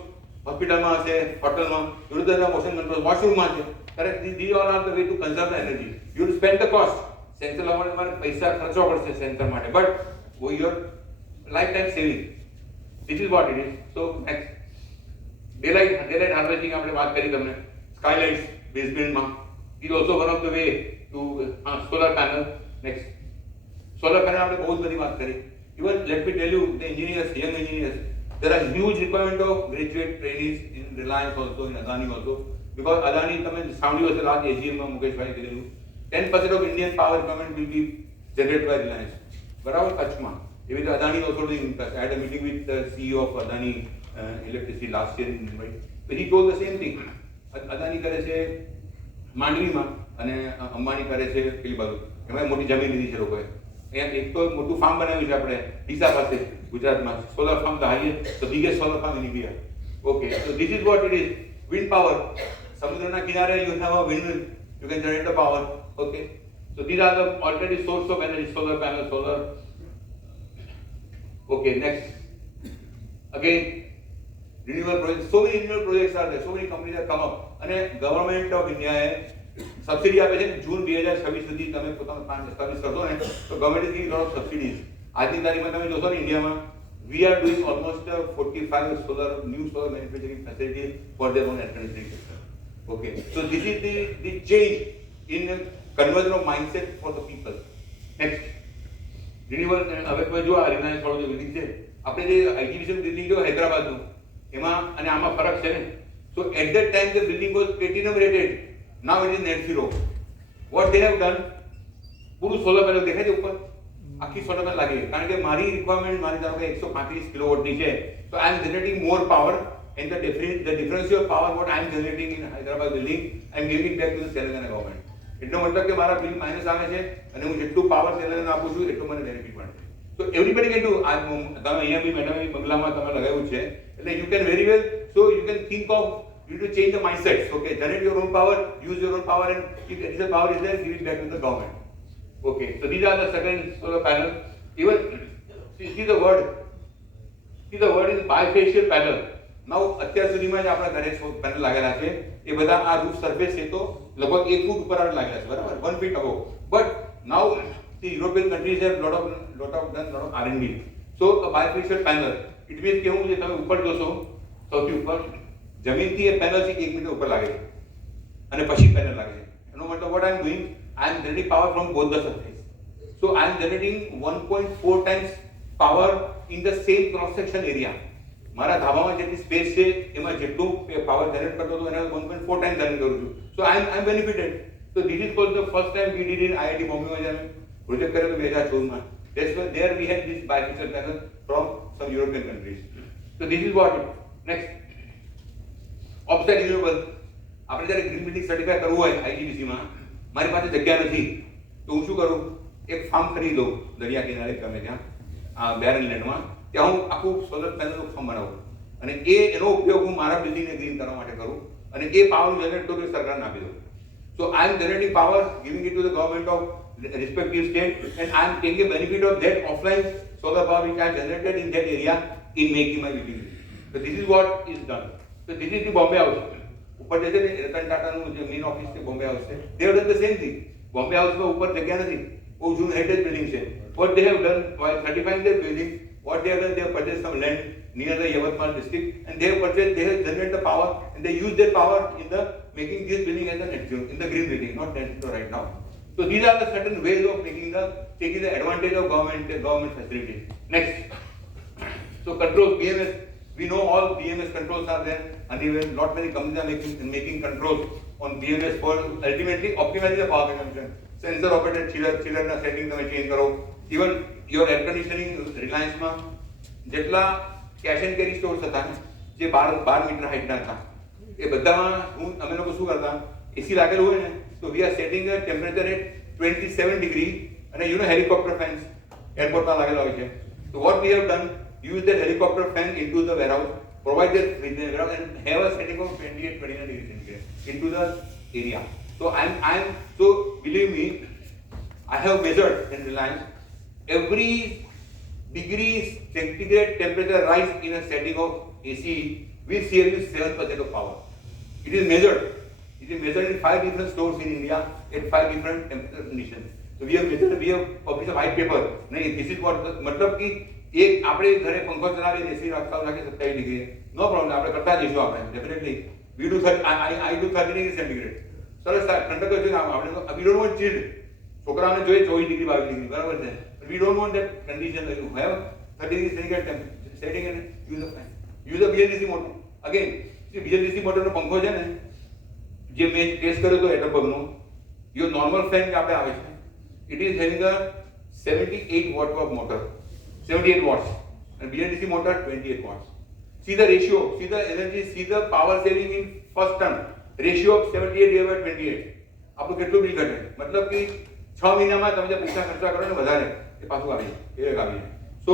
હોસ્પિટલમાં હશે, હોટલમાં, વિરુદ્ધ મોશન કંટ્રોલ, વોશરૂમમાં છે. Correct? These all are the way to conserve the energy. You will spend the cost. Sensor લાવવા માટે તમારે પૈસા ખર્ચવા પડશે સેન્સર માટે, but your lifetime saving. This is what it is. So daylight harvesting આપણે વાત કરી તમને, સ્કાયલાઇટ્સ બેઝમેન્ટમાં is also one of the way to solar panel. Next, solar panel આપણે બહુ જ બધી વાત કરી. Even let me tell you, the engineers, young engineers, there are huge requirement of graduate trainees in Reliance also, in Adani also, because Adani, તમે સાંભળ્યું હશે last AGM માં મુકેશભાઈ કીધેલું 10% of Indian power requirement will be generated by Reliance. બરાબર, કચ્છમાં. એવી રીતે Adani also doing interest. I had a meeting with the CEO of Adani Electricity last year in Mumbai. So he told the same thing. Adani કરે છે માંડવીમાં અને અંબાણી કરે છે પેલી બાજુ. એમાં મોટી જમીન લીધી છે લોકોએ. અહીંયા એક તો મોટું ફાર્મ બનાવ્યું છે આપણે ડીસા પાસે ગુજરાતમાં, solar farm, the highest, the biggest solar farm in India. Okay, so this is what it is. Wind power, સમુદ્રના કિનારે you have a wind, you can generate the power. Okay, so this are the alternative source of energy, solar panel, solar. Okay, next, again renewable projects. So many renewable projects are there, so many companies have come up. અને government of ઇન્ડિયાએ subsidy આપે છે. જૂન 2026 સુધી તમે પોતાનું plan establish કરશો ને તો government is giving lot of subsidies. આજની તારીખમાં તમે જોશો ને ઇન્ડિયામાં we are doing almost 45 new solar manufacturing facilities for their own air conditioning sector. Okay, so this is the change in conversion of mindset for the people. Next, renewable. હવે તમે જો આ રિલાયન્સ વાળું જે બિલ્ડિંગ છે, આપણે જે exhibition building જો હૈદરાબાદનું, એમાં અને આમાં ફરક છે ને. So at that time the building was platinum rated, now it is net zero. What they have done, પૂરું સોલર પેનલ દેખાય છે ઉપર, આખી સોલર પેનલ લાગી. કારણ કે મારી રિક્વાયરમેન્ટ, મારી ધારો કે 135 કિલોવોટની છે, તો I am generating more power, and the difference of power what I am generating in Hyderabad building, I am giving it back to the Telangana government. એટલો મતલબ કે મારા બિલ માઇનસ આવે છે અને હું જેટલું પાવર તેલંગાના આપું છું એટલું મને બેનિફિટ મળે. So everybody can do. તમે અહીંયા બી મેડમ બંગલામાં તમે લગાવ્યું છે, એટલે you can very well, so you can think of, you need to change the mindsets. Okay, generate your own power, use your own power, and if additional power is there, give it back to the government. Okay, so these are the second solar panel. Even see the word is bifacial panel. Now અત્યાર સુધીમાં જે આપણા ઘરે panel લાગેલા છે એ બધા આ roof surface છે તો લગભગ 1 ફૂટ ઉપર લાગેલા છે, બરાબર, 1 feet above. But now the European countries have lot of R&D. So a bifacial panel, it means કેવું છે, તમે ઉપર જોશો સૌથી ઉપર જમીનથી એ પેનલ થી 1 મીટર ઉપર લાગે છે અને પછી પેનલ લાગે છે. એનો મતલબ what I am doing, I am generating power from both the surface. So I am generating 1.4 times power in the same cross section area. મારા ધાબામાં જેટલી સ્પેસ છે એમાં જેટલું પાવર જનરેટ કરતો હતો એના 1.4 ટાઈમ જનરેટ કરું છું. So I am benefited. So this is called the first time we did in IIT બોમ્બેમાં જ્યારે પ્રોજેક્ટ કર્યો 2014માં. That's why there we had this bifacial panel from some European countries. So this is what. Next, offsite renewable. આપણે જ્યારે green building certify કરવું હોય આઈજીબીસીમાં, મારી પાસે જગ્યા નથી તો હું શું કરું, એક ફાર્મ ખરીદી લઉં દરિયા કિનારે ગમે ત્યાં બેરન લેન્ડમાં, ત્યાં હું આખું સોલર પેનલનું ફાર્મ બનાવું અને એનો ઉપયોગ હું મારા બિલ્ડિંગને ગ્રીન કરવા માટે કરું અને એ પાવર જનરેટ કરું સરકારને આપી દઉં. So I am generating power, giving it to the government of respective state, and I am taking a benefit of that offline solar power which I have generated in that area in making my utility. So this is what is done. So this is the Bombay House. ઉપર જે છે ને રતન ટાટાનું જે main office છે Bombay house છે, they have done the same thing. Bombay હાઉસમાં ઉપર જગ્યા નથી, બહુ જૂનું હેરિટેજ બિલ્ડિંગ છે. What they have done while certifying their building, what they have done, they have purchased some land near the Yavatmal district, and they have generated the power, and they use that power in the making this building as a net zero, in the green building, not net zero right now. So these are the certain ways of taking the advantage of government facilities. Next, so controls, BMS. We know all BMS controls are there, and even not many companies are making controls on BMS for ultimately optimizing the power consumption. Sensor operated chiller na setting તમે change કરો. Even your air conditioning Reliance માં જેટલા cash and carry stores હતા ને જે 12 metre હાઈટના હતા એ બધામાં અમે લોકો શું કરતા, એસી લાગેલું હોય ને તો we are setting a temperature at 27 degree અને helicopter fans એરપોર્ટમાં લાગેલા હોય છે. So what we have done, use that helicopter fan into the warehouse, provide that with the warehouse and have a setting of 28-29 degrees centigrade into the area. So so believe me, I have measured in Reliance every degree centigrade temperature rise in a setting of AC will save you 7% of power. It is measured. It is measured in 5 different stores in India at 5 different temperature conditions. So we have published a white paper. नहीं, this is what मतलब कि एक આપણે ઘરે પંખો ચલાવીએ એસી રાખતા રાખે 27 ડિગ્રી નો પ્રોબ્લેમ આપણે કરતા જઈશું આપણે definitely we do I do 30 degree centigrade સરસ ઠંડક હોય છે આપણે વી ડોન્ટ વોન્ટ ચીલ્ડ છોકરાઓને જોઈએ 24 ડિગ્રી 22 ડિગ્રી બરાબર છે we don't want that condition you have 30 degree centigrade setting and use a fan use a BLDC motor again see BLDC motor નો પંખો છે ને જે મેં ટેસ્ટ કર્યો તો એટરબર્ગનો your normal fan જે આપણે આવે છે it is having a 78 watt of motor 78 watts and BLDC motor 28 watts. See the ratio, see the energy, see the power saving in first term. Ratio of 78 divided by 28. આપણું કેટલું bill ઘટે મતલબ કે 6 મહિનામાં તમે જે પૈસા ખર્ચા કરો ને વધારે એ પાછું આવી જાય so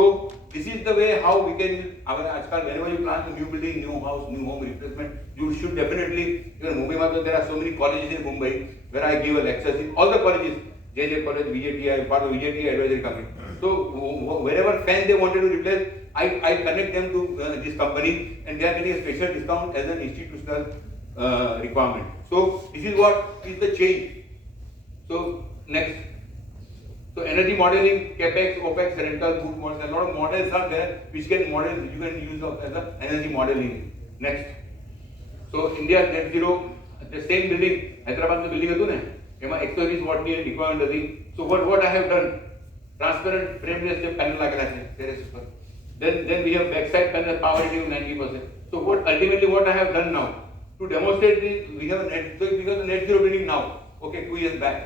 this is the way how we can આજકાલ whenever you plan a new building new house new home replacement you should definitely even Mumbai there are so many colleges in Mumbai where I give a lectures in all the colleges JJ college VJTI part of VJTI advisory committee so wherever fan they wanted to replace I connect them to this company and they are getting a special discount as an institutional requirement so this is what is the change so next so energy modeling capex opex rental food models a lot of models are there which can model you can use as a energy modeling next so India net zero the same building Hyderabad નું building હતું ને એમાં 120 watt ની requirement હતી so what I have done transparent frameless panel લાગેલા છે terrace ઉપર then we have backside panel power rating 90% so what I have done now to demonstrate this we have net so because net zero building now okay 2 years back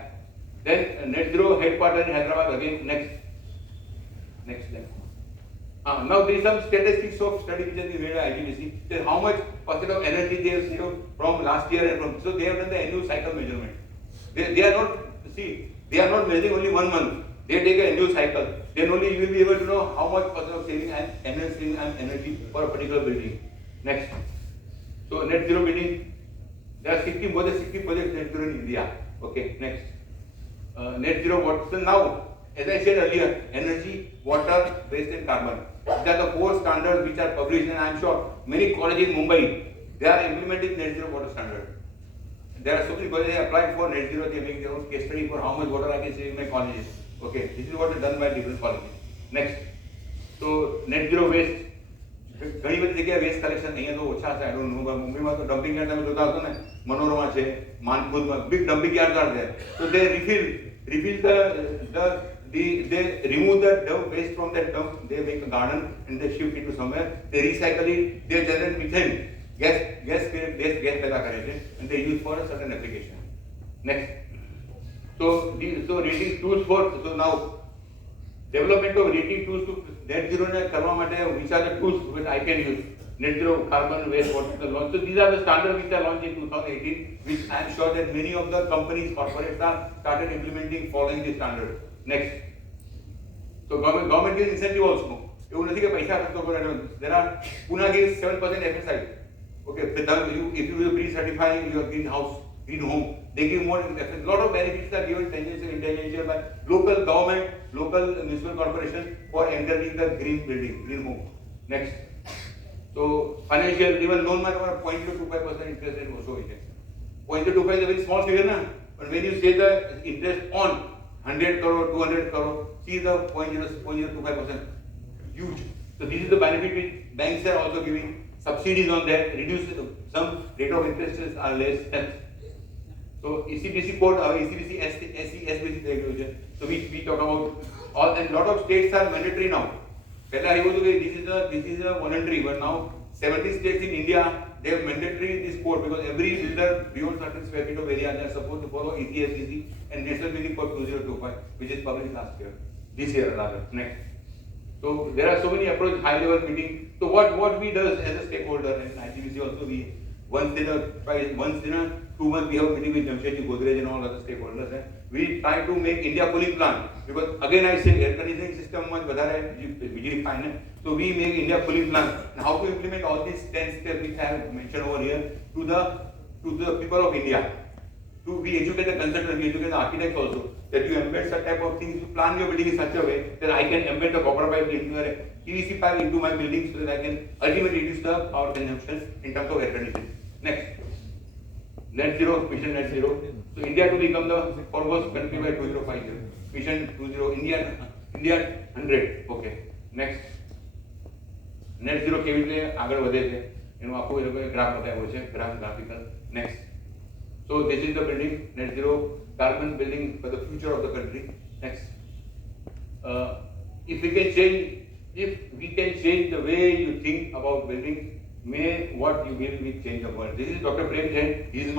then net zero headquarters in Hyderabad again next now there is some statistics of study which has been made by IGBC that how much percent of energy they have saved from last year and from so they have done the annual cycle measurement they are not see they are not measuring only 1 month they take an annual cycle then only you will be able to know how much percent of saving and energy for a particular building next so net zero building there are 60 more than 60 projects net zero in India okay next net zero water so now as I said earlier energy water waste and carbon these are the 4 standards which are published and I am sure many colleges in Mumbai they are implementing net zero water standard there are so many colleges they applied for net zero they make their own case study for how much water I can save in my colleges okay this is what is done by different colleges next so net zero waste ઘણી બધી જગ્યાએ waste collection અહીંયા તો ઓછા છે આઈ don't નો મુંબઈમાં તો dumping yard તમે જોતા હશો ને મનોરમા છે માનખુદમાં big dumping yard are there so they refill they remove the waste from that dump they make a garden and they shift it to somewhere they recycle it they generate methane gas पैदा કરે છે and they use for a certain application next so rating tools for so now development of rating tools to net zero ne કરવા માટે which are the tools which I can use net zero carbon waste water launch so these are the standards which are launched in 2018 which I am sure that many of the companies corporates are started implementing following this standard next so government gives incentive also એવું નથી કે પૈસા ખર્ચો કરે there are Pune gives 7% FSI okay if you will pre-certify your greenhouse green home they give more a lot of benefits are given tangential by local government local municipal corporation for encouraging the green building green home next so financial even loan માં તમારે 0.25% interest rate ઓછો હોય છે 0.25 is a very small figure na but when you say the interest on 100 crore 200 crore see the 0.025% huge so this is the benefit which banks are also giving subsidies on that reduce some rate of interest are less so ECBC code ECBC SBC regulation so we talk about all and lot of states are mandatory now પહેલા એવું હતું કે this is a voluntary but now 70 states in India they have mandatory this code because every builder beyond certain square feet of area they are supposed to follow ECSBC and National Building Code 2025 which is published last year this year rather next so there are so many approach high level meeting so what we does as a stakeholder and IGBC also we once in a 2 months we have a meeting with Jamshedji Godrej and all other stakeholders and we try to make India cooling plan because again I say air conditioning system માં વધારે વીજળી ખાય ને so we make India cooling plan and how to implement all these 10 steps which I have mentioned over here to the people of India to we educate the consultant we educate the architects also that you embed such type of things you plan your building in such a way that I can embed the copper pipe into a PVC pipe into my building so that I can ultimately reduce the power consumption in terms of air conditioning next net zero mission net zero so So India to become the foremost country by 2050. Vision 20 India 100. Okay. Next. Net zero કેવી રીતે આગળ વધે છે એનું આખું એ લોકોએ graph બતાવ્યો છે graphical. Next. So this is the building net zero carbon building for the future of the country. Next. If we can change the way you think about building, may what you will change the world. This is Dr. Prem Jain. He is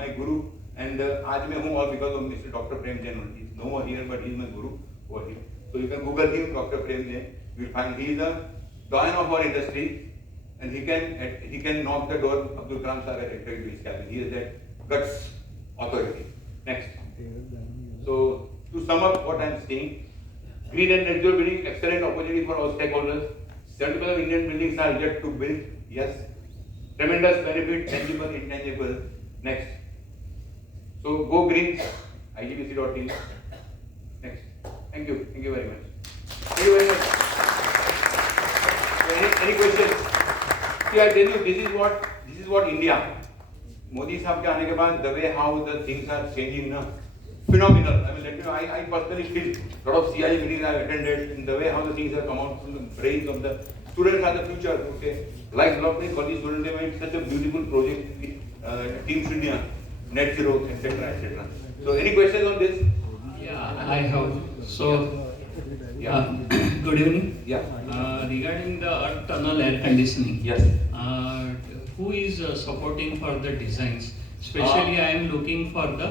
my guru, and आज मैं हूँ all because of Mr. Dr. Prem Jain only. He is no more here, but he is my guru over here. So you can Google him, Dr. Prem Jain. You will find he is the doyen of our industry, and he can knock the door of Abdul Kalam sir at entering to his cabin. He is that guts authority. Next. So to sum up what I am saying, green and net zero building excellent opportunity for all stakeholders. 70% of Indian buildings are yet to build. Yes. Tremendous benefit, tangible, intangible. Next. So go green, IGBC.in. Next. Thank you very much. Thank you very much. So any questions? See, I tell you, this is what India. Modi साहब के आने के बाद the way how the things are changing now, phenomenal. I mean, let me know, I personally feel lot of CII meetings I have attended, and the way how the things have come out from the brains of the students are the future. Okay, like Dr. College students, they made such a beautiful project with Team Shunya, Net Zero, etc., etc. So, any questions on this? Yeah, I have. So, Yeah. good evening. Yeah. Regarding the earth tunnel air conditioning, Yes. who is supporting for the designs? Especially, I am looking for the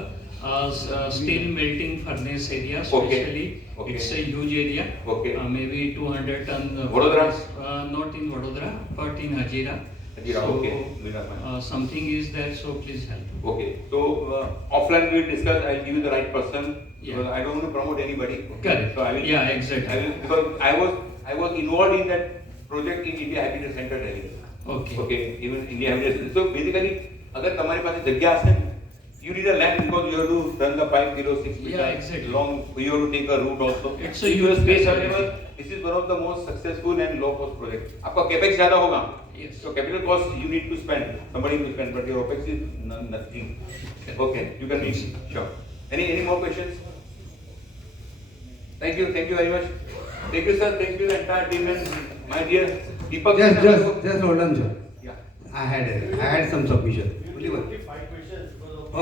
steel melting furnace area. Especially, Okay. it's a huge area. Okay. Maybe 200 ton. Vadodara? Not in Vadodara, but in Hajira. Hajira, So, okay. something is there, so please help. Okay, so offline we will discuss. I'll give you the right person. Yeah. Because I don't want to promote anybody. Correct. So I will. Yeah, exactly. I will, because I was involved in that project in India Happiness Center Delhi. Okay. Okay, even India Happiness Center. So basically, अगर तुम्हारे पास जगह है, you need a land because you have to run the pipe below 6 meters Yeah, exactly. long. You have to take a route also. It's a If you have huge space facility. available. This is one of the most successful and low cost project. आपका capex ज़्यादा होगा. Yes. So capital cost you need to spend. Somebody will spend, but your OPEX is nothing. Okay, you can make sure. Any more questions? Thank you very much. Thank you, sir. Thank you, the entire team and my dear Deepak. Just hold on, sir. Yeah. I had some submission. Only one.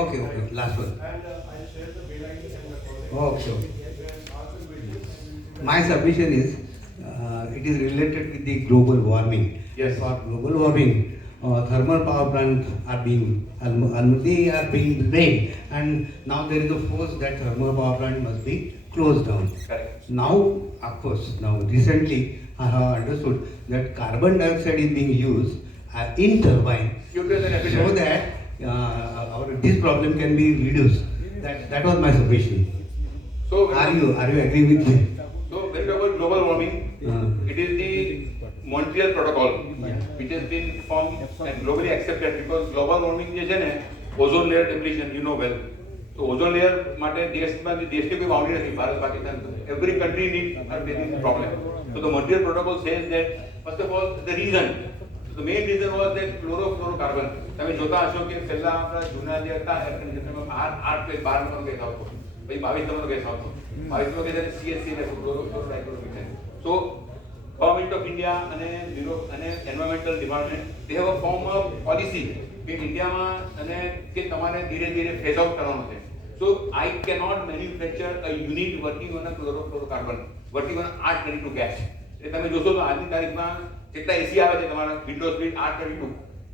Okay, last one. Okay. My submission is, it is related with the global warming. Yes. For global warming, thermal power plants are being made, and now there is a force that thermal power plant must be closed down. Correct. Now, of course, recently I have understood that carbon dioxide is being used in turbine, You tell the so that this problem can be reduced. That was my submission. So Are you agree with me? So when we talk about global warming, Uh, it is the Montreal Protocol, Yeah. which has been formed and globally accepted because global warming જે છે ને ozone layer depletion, you know well. So ozone layer માટે દેશની કોઈ boundary નથી, Bharat Pakistan, every country needs are facing this problem. So the Montreal Protocol says that first of all the reason, so the main reason was that chlorofluorocarbon. તમે જોતા હશો કે પહેલા આપણા જૂના જે હતા એર કન્ડિશનરમાં 8 12 નંબરનો ગેસ આવતો, પછી 22 નંબરનો ગેસ આવતો, 22 નંબરનો ગેસ એટલે CH3 એટલે ક્લોરોફ્લોરોડાઇક્લોરોમિથેન. So Government of India અને Europe અને Environmental Department, they have a form of policy કે ઇન્ડિયામાં અને કે તમારે ધીરે ધીરે ફેઝ આઉટ કરવાનો છે. So I cannot manufacture a unit working on a chlorofluorocarbon, working on R22 gas. એટલે તમે જોશો તો આજની તારીખમાં જેટલા એસી આવે છે તમારા વિન્ડોઝ સ્પીડ R32,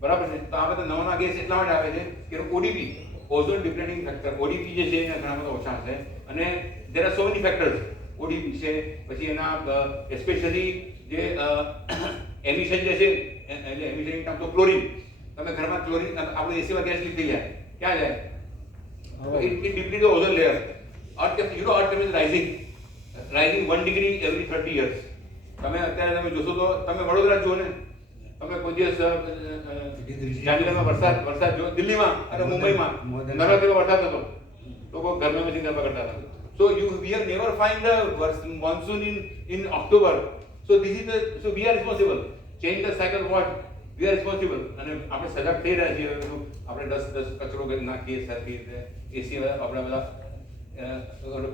બરાબર છે. તો આ બધા નવા ગેસ એટલા માટે આવે છે કે ODP, ઓઝોન ડિપ્લેટિંગ ફેક્ટર, ODP જે છે એના ઘણા બધા ઓછા છે અને there are so many factors. ODP છે, પછી એના સ્પેશિયલી જે એમિશન જે છે એટલે emission in terms of chlorine, તમે ઘરમાં ક્લોરીન આપણું એસીમાં ગેસ લીક થઈ જાય, ક્યાં જાય? It depletes the ozone layer. Earth, you know, Earth is rising 1 degree every 30 years. તમે અત્યારે તમે જોશો તો તમે વડોદરા જુઓ ને, તમે કોઈ દિવસ જાન્યુઆરીમાં વરસાદ જો દિલ્હીમાં અને મુંબઈમાં નવરાત્રીમાં વરસાદ હતો, લોકો ઘરમાં બેસીને ગરબા કરતા હતા. So we have never find the monsoon in October. So we are responsible. Change the cycle what? We are responsible અને આપણે સજાગ થઈ રહ્યા છીએ આપણે 10 કચરો નાખીએ સરખી રીતે એસી આપણે બધા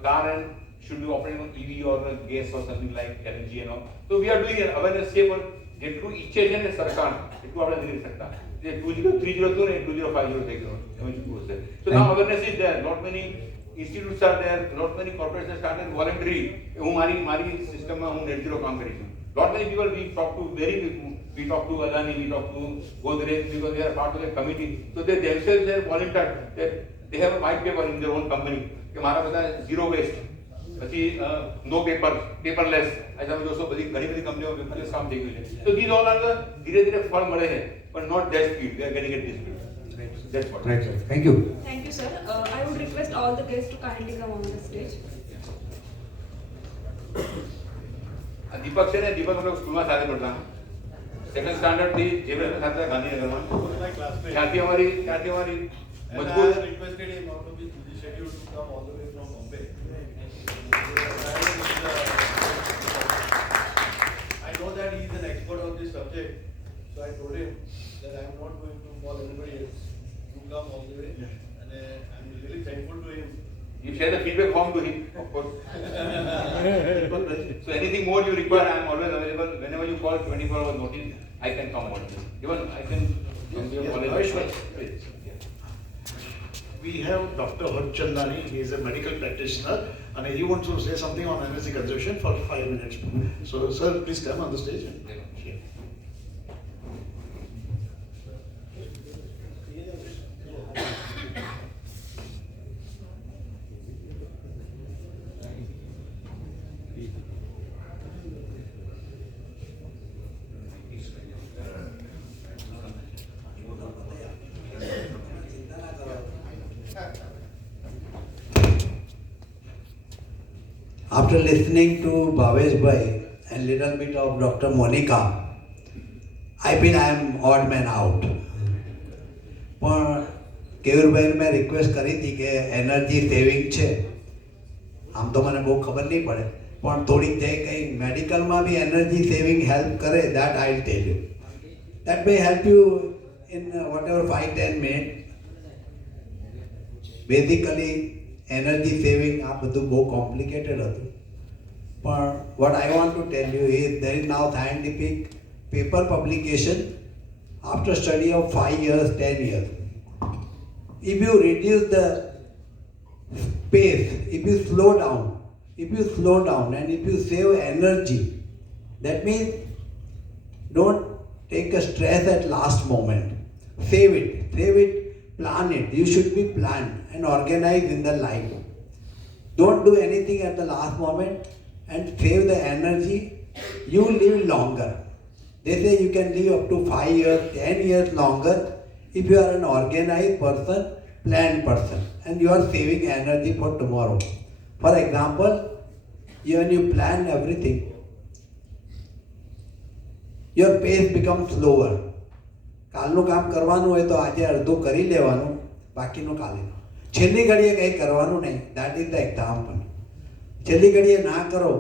car and should be operating on EV or gas or something like LNG and all. So we are doing awareness છે પણ જેટલું ઈચ્છે છે ને સરકાર એટલું આપણે નથી શકતા. જે 2030 હતું ને 2050 થઈ ગયો એમ ચૂકવું છે. So now awareness is there. Not many institutes are there. Not many corporations have started voluntary. હું મારી સિસ્ટમમાં હું net zero કામ કરી છું. Lot many people we talk to Adani, we talk to Godrej because they are part of the committee. So they themselves are volunteered. They have a white paper in their own company કે મારા બધા zero waste. પછી નો paperless આજે તમે જોશો બધી ઘણી બધી કંપનીઓ પેપરલેસ કામ થઈ ગયું છે. So these all are the ધીરે ધીરે ફળ મળે છે but not that speed. We are getting at this speed. That's what. Right, sir. Thank you. Thank you, sir. I would request all the guests to kindly come on the stage. દીપક છે ને દીપક અમે સ્કૂલમાં સાથે પડતા second standard થી જેવડે સાથે ગાંધીનગરમાં ત્યાંથી અમારી મજબૂત requested him out of his busy schedule to come all the way from Bombay. I know that he is an expert on this subject, so I told him that I am not going to call anybody else to come all the way, and I am really thankful to him. You share the feedback form to him, of course. So anything more you require, I am always available. Whenever you call 24 hours notice, I can come over. Even I can come to your college. We have Dr. Harsh Chandani. He is a medical practitioner and he wants to say something on energy conservation for 5 minutes. So, sir, please come on the stage. After listening to Bhavesh Bhai and little bit of Dr. Monica, I feel I am odd man out. પણ કેયુરભાઈને મેં request કરી હતી કે energy saving છે આમ તો મને બહુ ખબર નહીં પડે પણ થોડીક જે કંઈ મેડિકલમાં બી એનર્જી સેવિંગ હેલ્પ કરે that I will tell you that may help you in vote ever 5-10 minute basically energy saving આ બધું બહુ કોમ્પ્લિકેટેડ હતું પણ what I want to tell you is there is now scientific paper publication after study of 5 years, 10 years. If you reduce the pace, if you slow down and if you save energy, that means don't take a stress at last moment. Save it, plan it. You should be planned and organized in the life. Don't do anything at the last moment and save the energy. You live longer. They say you can live up to 5 years, 10 years longer if you are an organized person, planned person, and you are saving energy for tomorrow. For example, when you plan everything, your pace becomes slower. કાલનું કામ કરવાનું હોય તો આજે અડધું કરી લેવાનું, બાકીનું કાલે. છેલ્લી ઘડીએ કંઈ કરવાનું નહીં. That is the example. છેલ્લી ઘડીએ ના કરો,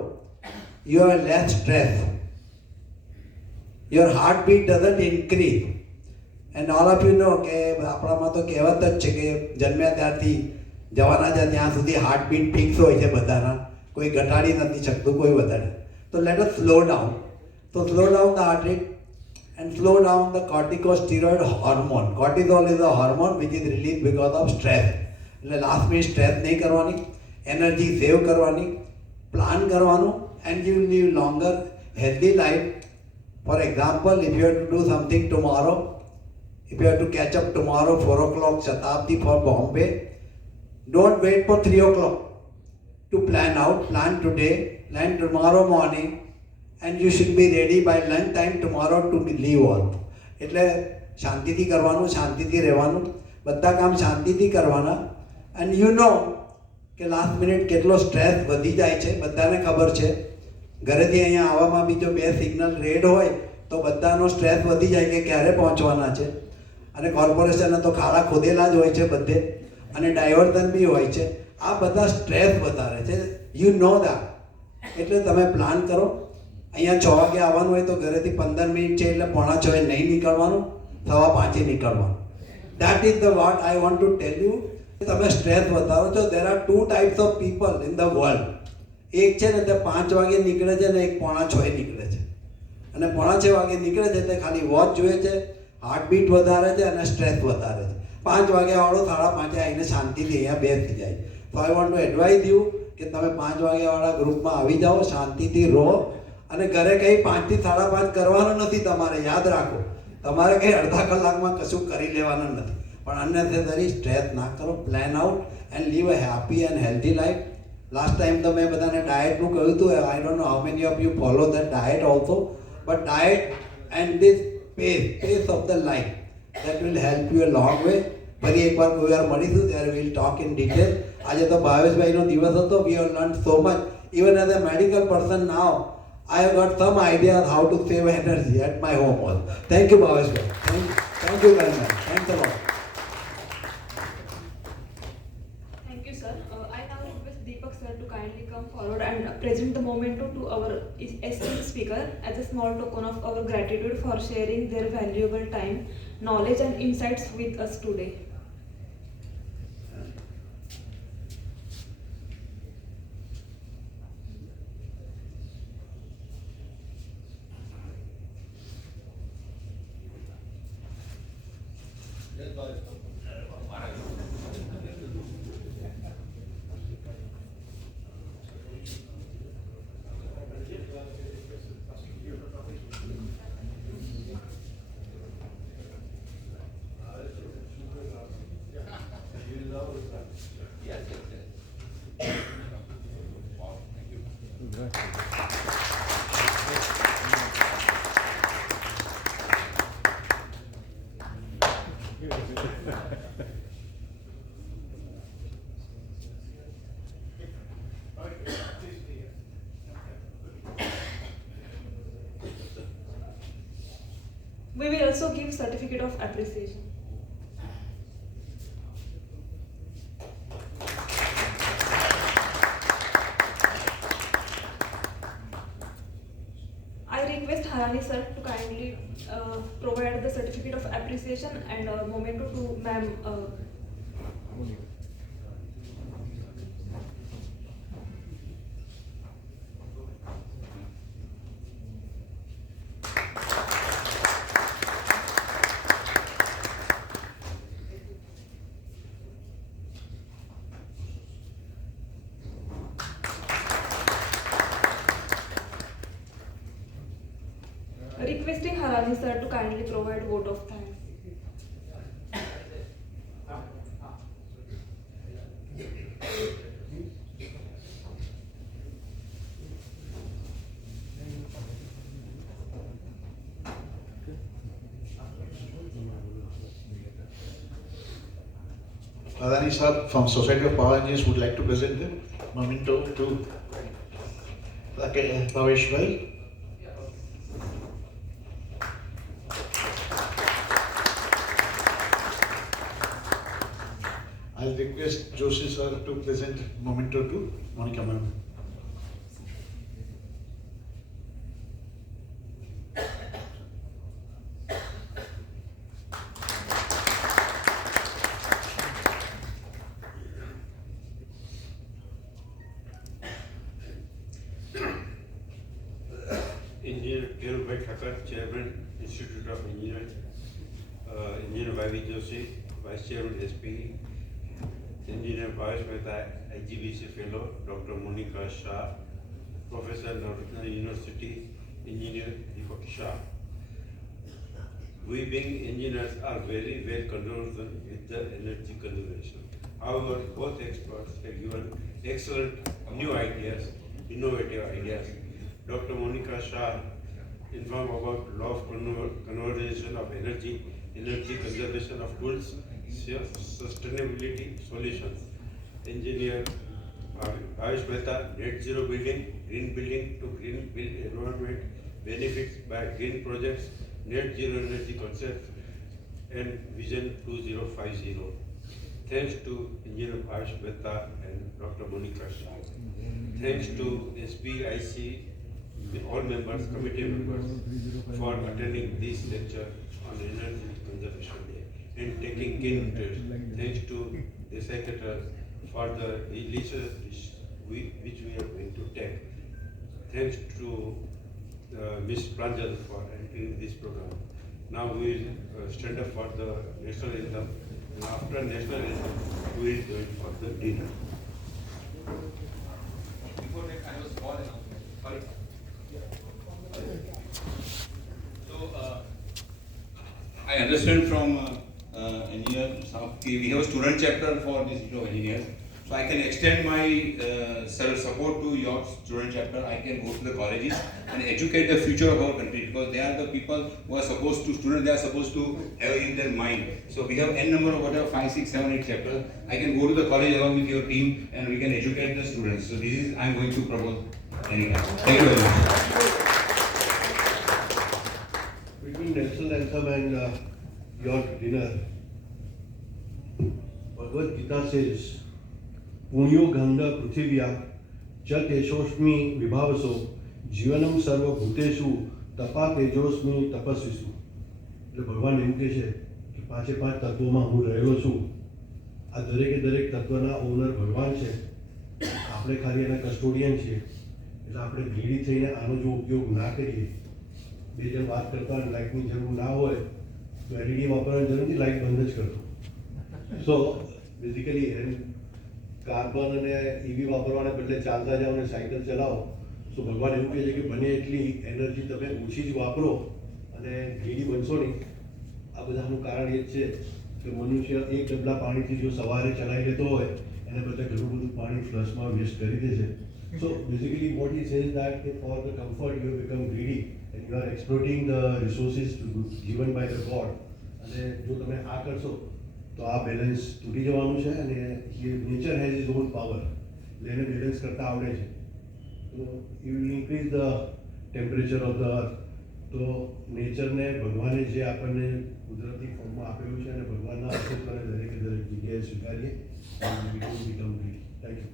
you have less stress. Your heartbeat doesn't increase. And all of you know કે આપણામાં તો કહેવત જ છે કે જન્મ્યા ત્યારથી જવાના ત્યાં સુધી હાર્ટબીટ ફિક્સ હોય છે બધાના, કોઈ ઘટાડી નથી શકતું, કોઈ વધારે. તો લેટ અસ સ્લો ડાઉન. તો slow down the heart rate and slow down the corticosteroid hormone. Cortisol is a hormone which is released because of stress. એટલે લાસ્ટ મિનિટ સ્ટ્રેસ નહીં કરવાની, એનર્જી સેવ કરવાની, પ્લાન કરવાનું, and you will live longer, healthy life. For example, if you have to do something tomorrow, if you have to catch up tomorrow 4 o'clock Shatabdi for Bombay, don't wait for 3 o'clock to plan out. Plan today, plan tomorrow morning, and you should be ready by lunch time tomorrow to leave all. એટલે શાંતિથી કરવાનું, શાંતિથી રહેવાનું, બધા કામ શાંતિથી કરવાના. And you know કે લાસ્ટ મિનિટ કેટલો સ્ટ્રેસ વધી જાય છે, બધાને ખબર છે. ઘરેથી અહીંયા આવવામાં બી જો 2 સિગ્નલ રેડ હોય તો બધાનો સ્ટ્રેસ વધી જાય કે ક્યારે પહોંચવાના છે. અને કોર્પોરેશનને તો ખાડા ખોદેલા જ હોય છે બધે, અને ડાયવર્ઝન બી હોય છે. આ બધા સ્ટ્રેસ વધારે છે, યુ નો દેટ. એટલે તમે પ્લાન કરો અહીંયા 6 વાગે આવવાનું હોય તો ઘરેથી 15 મિનિટ છે એટલે 4:45 નહીં નીકળવાનું, 4:15 નીકળવાનું. That is the what I want to tell you. તમે સ્ટ્રેસ વધારો છો. There are two types of people in the world. એક છે ને તે 5 વાગે નીકળે છે ને એક 5:45 નીકળે છે. અને 5:45 વાગે નીકળે છે તે ખાલી વોચ જોઈએ છે, હાર્ટબીટ વધારે છે અને સ્ટ્રેસ વધારે છે. 5 વાગ્યાવાળો 5:30 આવીને શાંતિથી અહીંયા બેસી જાય. તો I want to advise you કે તમે 5 વાગ્યાવાળા ગ્રુપમાં આવી જાઓ, શાંતિથી રહો. અને ઘરે કંઈ 5 થી 5:30 કરવાનું નથી. તમારે યાદ રાખો, તમારે કંઈ અડધા કલાકમાં કશું કરી લેવાનું નથી. પણ અનનેસેસરી સ્ટ્રેસ ના કરો. Plan out and live a happy and healthy life. Last time તો મેં બધાને ડાયટનું કહ્યું હતું. I don't know how many of you follow that diet also, but diet and this pace of the life that will help you a long way. ફરી એકવાર કોઈ વાર મળીશું ત્યારે we'll talk in detail. આજે તો ભાવેશભાઈનો દિવસ હતો. We have learned so much. Even as a medical person now, I have got some ideas how to save energy at my home also. Thank you, Bhaveshbhai. Thank you very much. Thanks a lot. Thank you, sir. I now request Deepak sir to kindly come forward and present the memento to our esteemed speaker as a small token of our gratitude for sharing their valuable time, knowledge and insights with us today. We will also give certificate of appreciation. I request Harani sir to kindly provide the certificate of appreciation and memento to ma'am. Requesting Harani sir to kindly provide vote of thanks. Adani sir from Society of Power Engineers would like to present the memento to Bhavesh Bhai. I'll request Joshi sir to present memento to Monica ma'am. Engineer Dhirubhai Thakur, Chairman, Institute of Engineering, Engineer Vavi Joshi, Vice Chairman SPE, Engineer Bhavesh Mehta, IGBC Fellow, Dr. Monica Shah, Professor Naratna University, Engineer Deepak Shah. We being engineers are very well conversant with the energy conservation. However, both experts have given excellent new ideas, innovative ideas. Dr. Monica Shah informed about law of conservation of energy, energy conservation of tools, sustainability solutions. Engineer Bhavesh Mehta, net zero building, green building to green build environment, benefits by green projects, net zero energy concepts, and vision 2050. Thanks to Engineer Bhavesh Mehta and Dr. Monica Shah. Thanks to SPIC all members, committee members, for attending this lecture on Energy Conservation Day and taking keen interest. Thanks to the secretary for the initiative which we are going to take. Thanks to Ms. Pranjal for entering this program. Now we will stand up for the national anthem, and after national anthem, we will go for the dinner. Before that, I have a small announcement. Sorry. So, I understand from engineer we have a student chapter for this Institute of Engineers. So I can extend my support to your student chapter. I can go to the colleges and educate the future of our country, because they are the people who are supposed to, students, they are supposed to have in their mind. So we have n number of whatever 5, 6, 7, 8 chapters. I can go to the college along with your team and we can educate the students. So this is I am going to propose anyhow. Thank you very much. Between national anthem and your dinner, Bhagavad Gita says, पुण्यो गंध पृथिव्या च तेजोस्मि विभावसो जीवनम सर्वभूतेषु तपा तेजोस्मि तपस्विषु. એટલે ભગવાન એમ કહે છે કે પાંચે પાંચ તત્વોમાં હું રહેલો છું. આ દરેકે દરેક તત્વના ઓનર ભગવાન છે, આપણે ખાલી એના કસ્ટોડિયન છીએ. એટલે આપણે ભીડી થઈને આનો જો ઉપયોગ ના કરીએ, બે જણ વાત કરતા હોય લાઇટની જરૂર ના હોય તો એલઈડી વાપરવાની જરૂર નથી, લાઇટ બંધ જ કરતો. સો બેઝિકલી કાર્બન અને ઈવી વાપરવાને બદલે ચાલતા જાઓ અને સાયકલ ચલાવો. તો ભગવાન એવું કહે છે કે બને એટલી એનર્જી તમે ઓછી જ વાપરો અને ગ્રીડી બનશો નહીં. આ બધાનું કારણ એ જ છે કે મનુષ્ય એક ડબલા પાણીથી જો સવારે ચલાવી લેતો હોય એને બદલે ઘણું બધું પાણી ફ્લશમાં વેસ્ટ કરી દે છે. So basically what he says that for the comfort you become greedy and you are exploiting the resources given by the God. અને જો તમે આ કરશો તો આ બેલેન્સ તૂટી જવાનું છે. અને nature has is on power, એટલે એને બેલેન્સ કરતાં આવડે છે. તો you will increase the temperature of the earth. તો નેચરને ભગવાને જે આપણને કુદરતી ફોર્મમાં આપેલું છે અને ભગવાનના અસ્તિત્વને દરેકે દરેક જગ્યાએ સ્વીકારીએ. Thank you.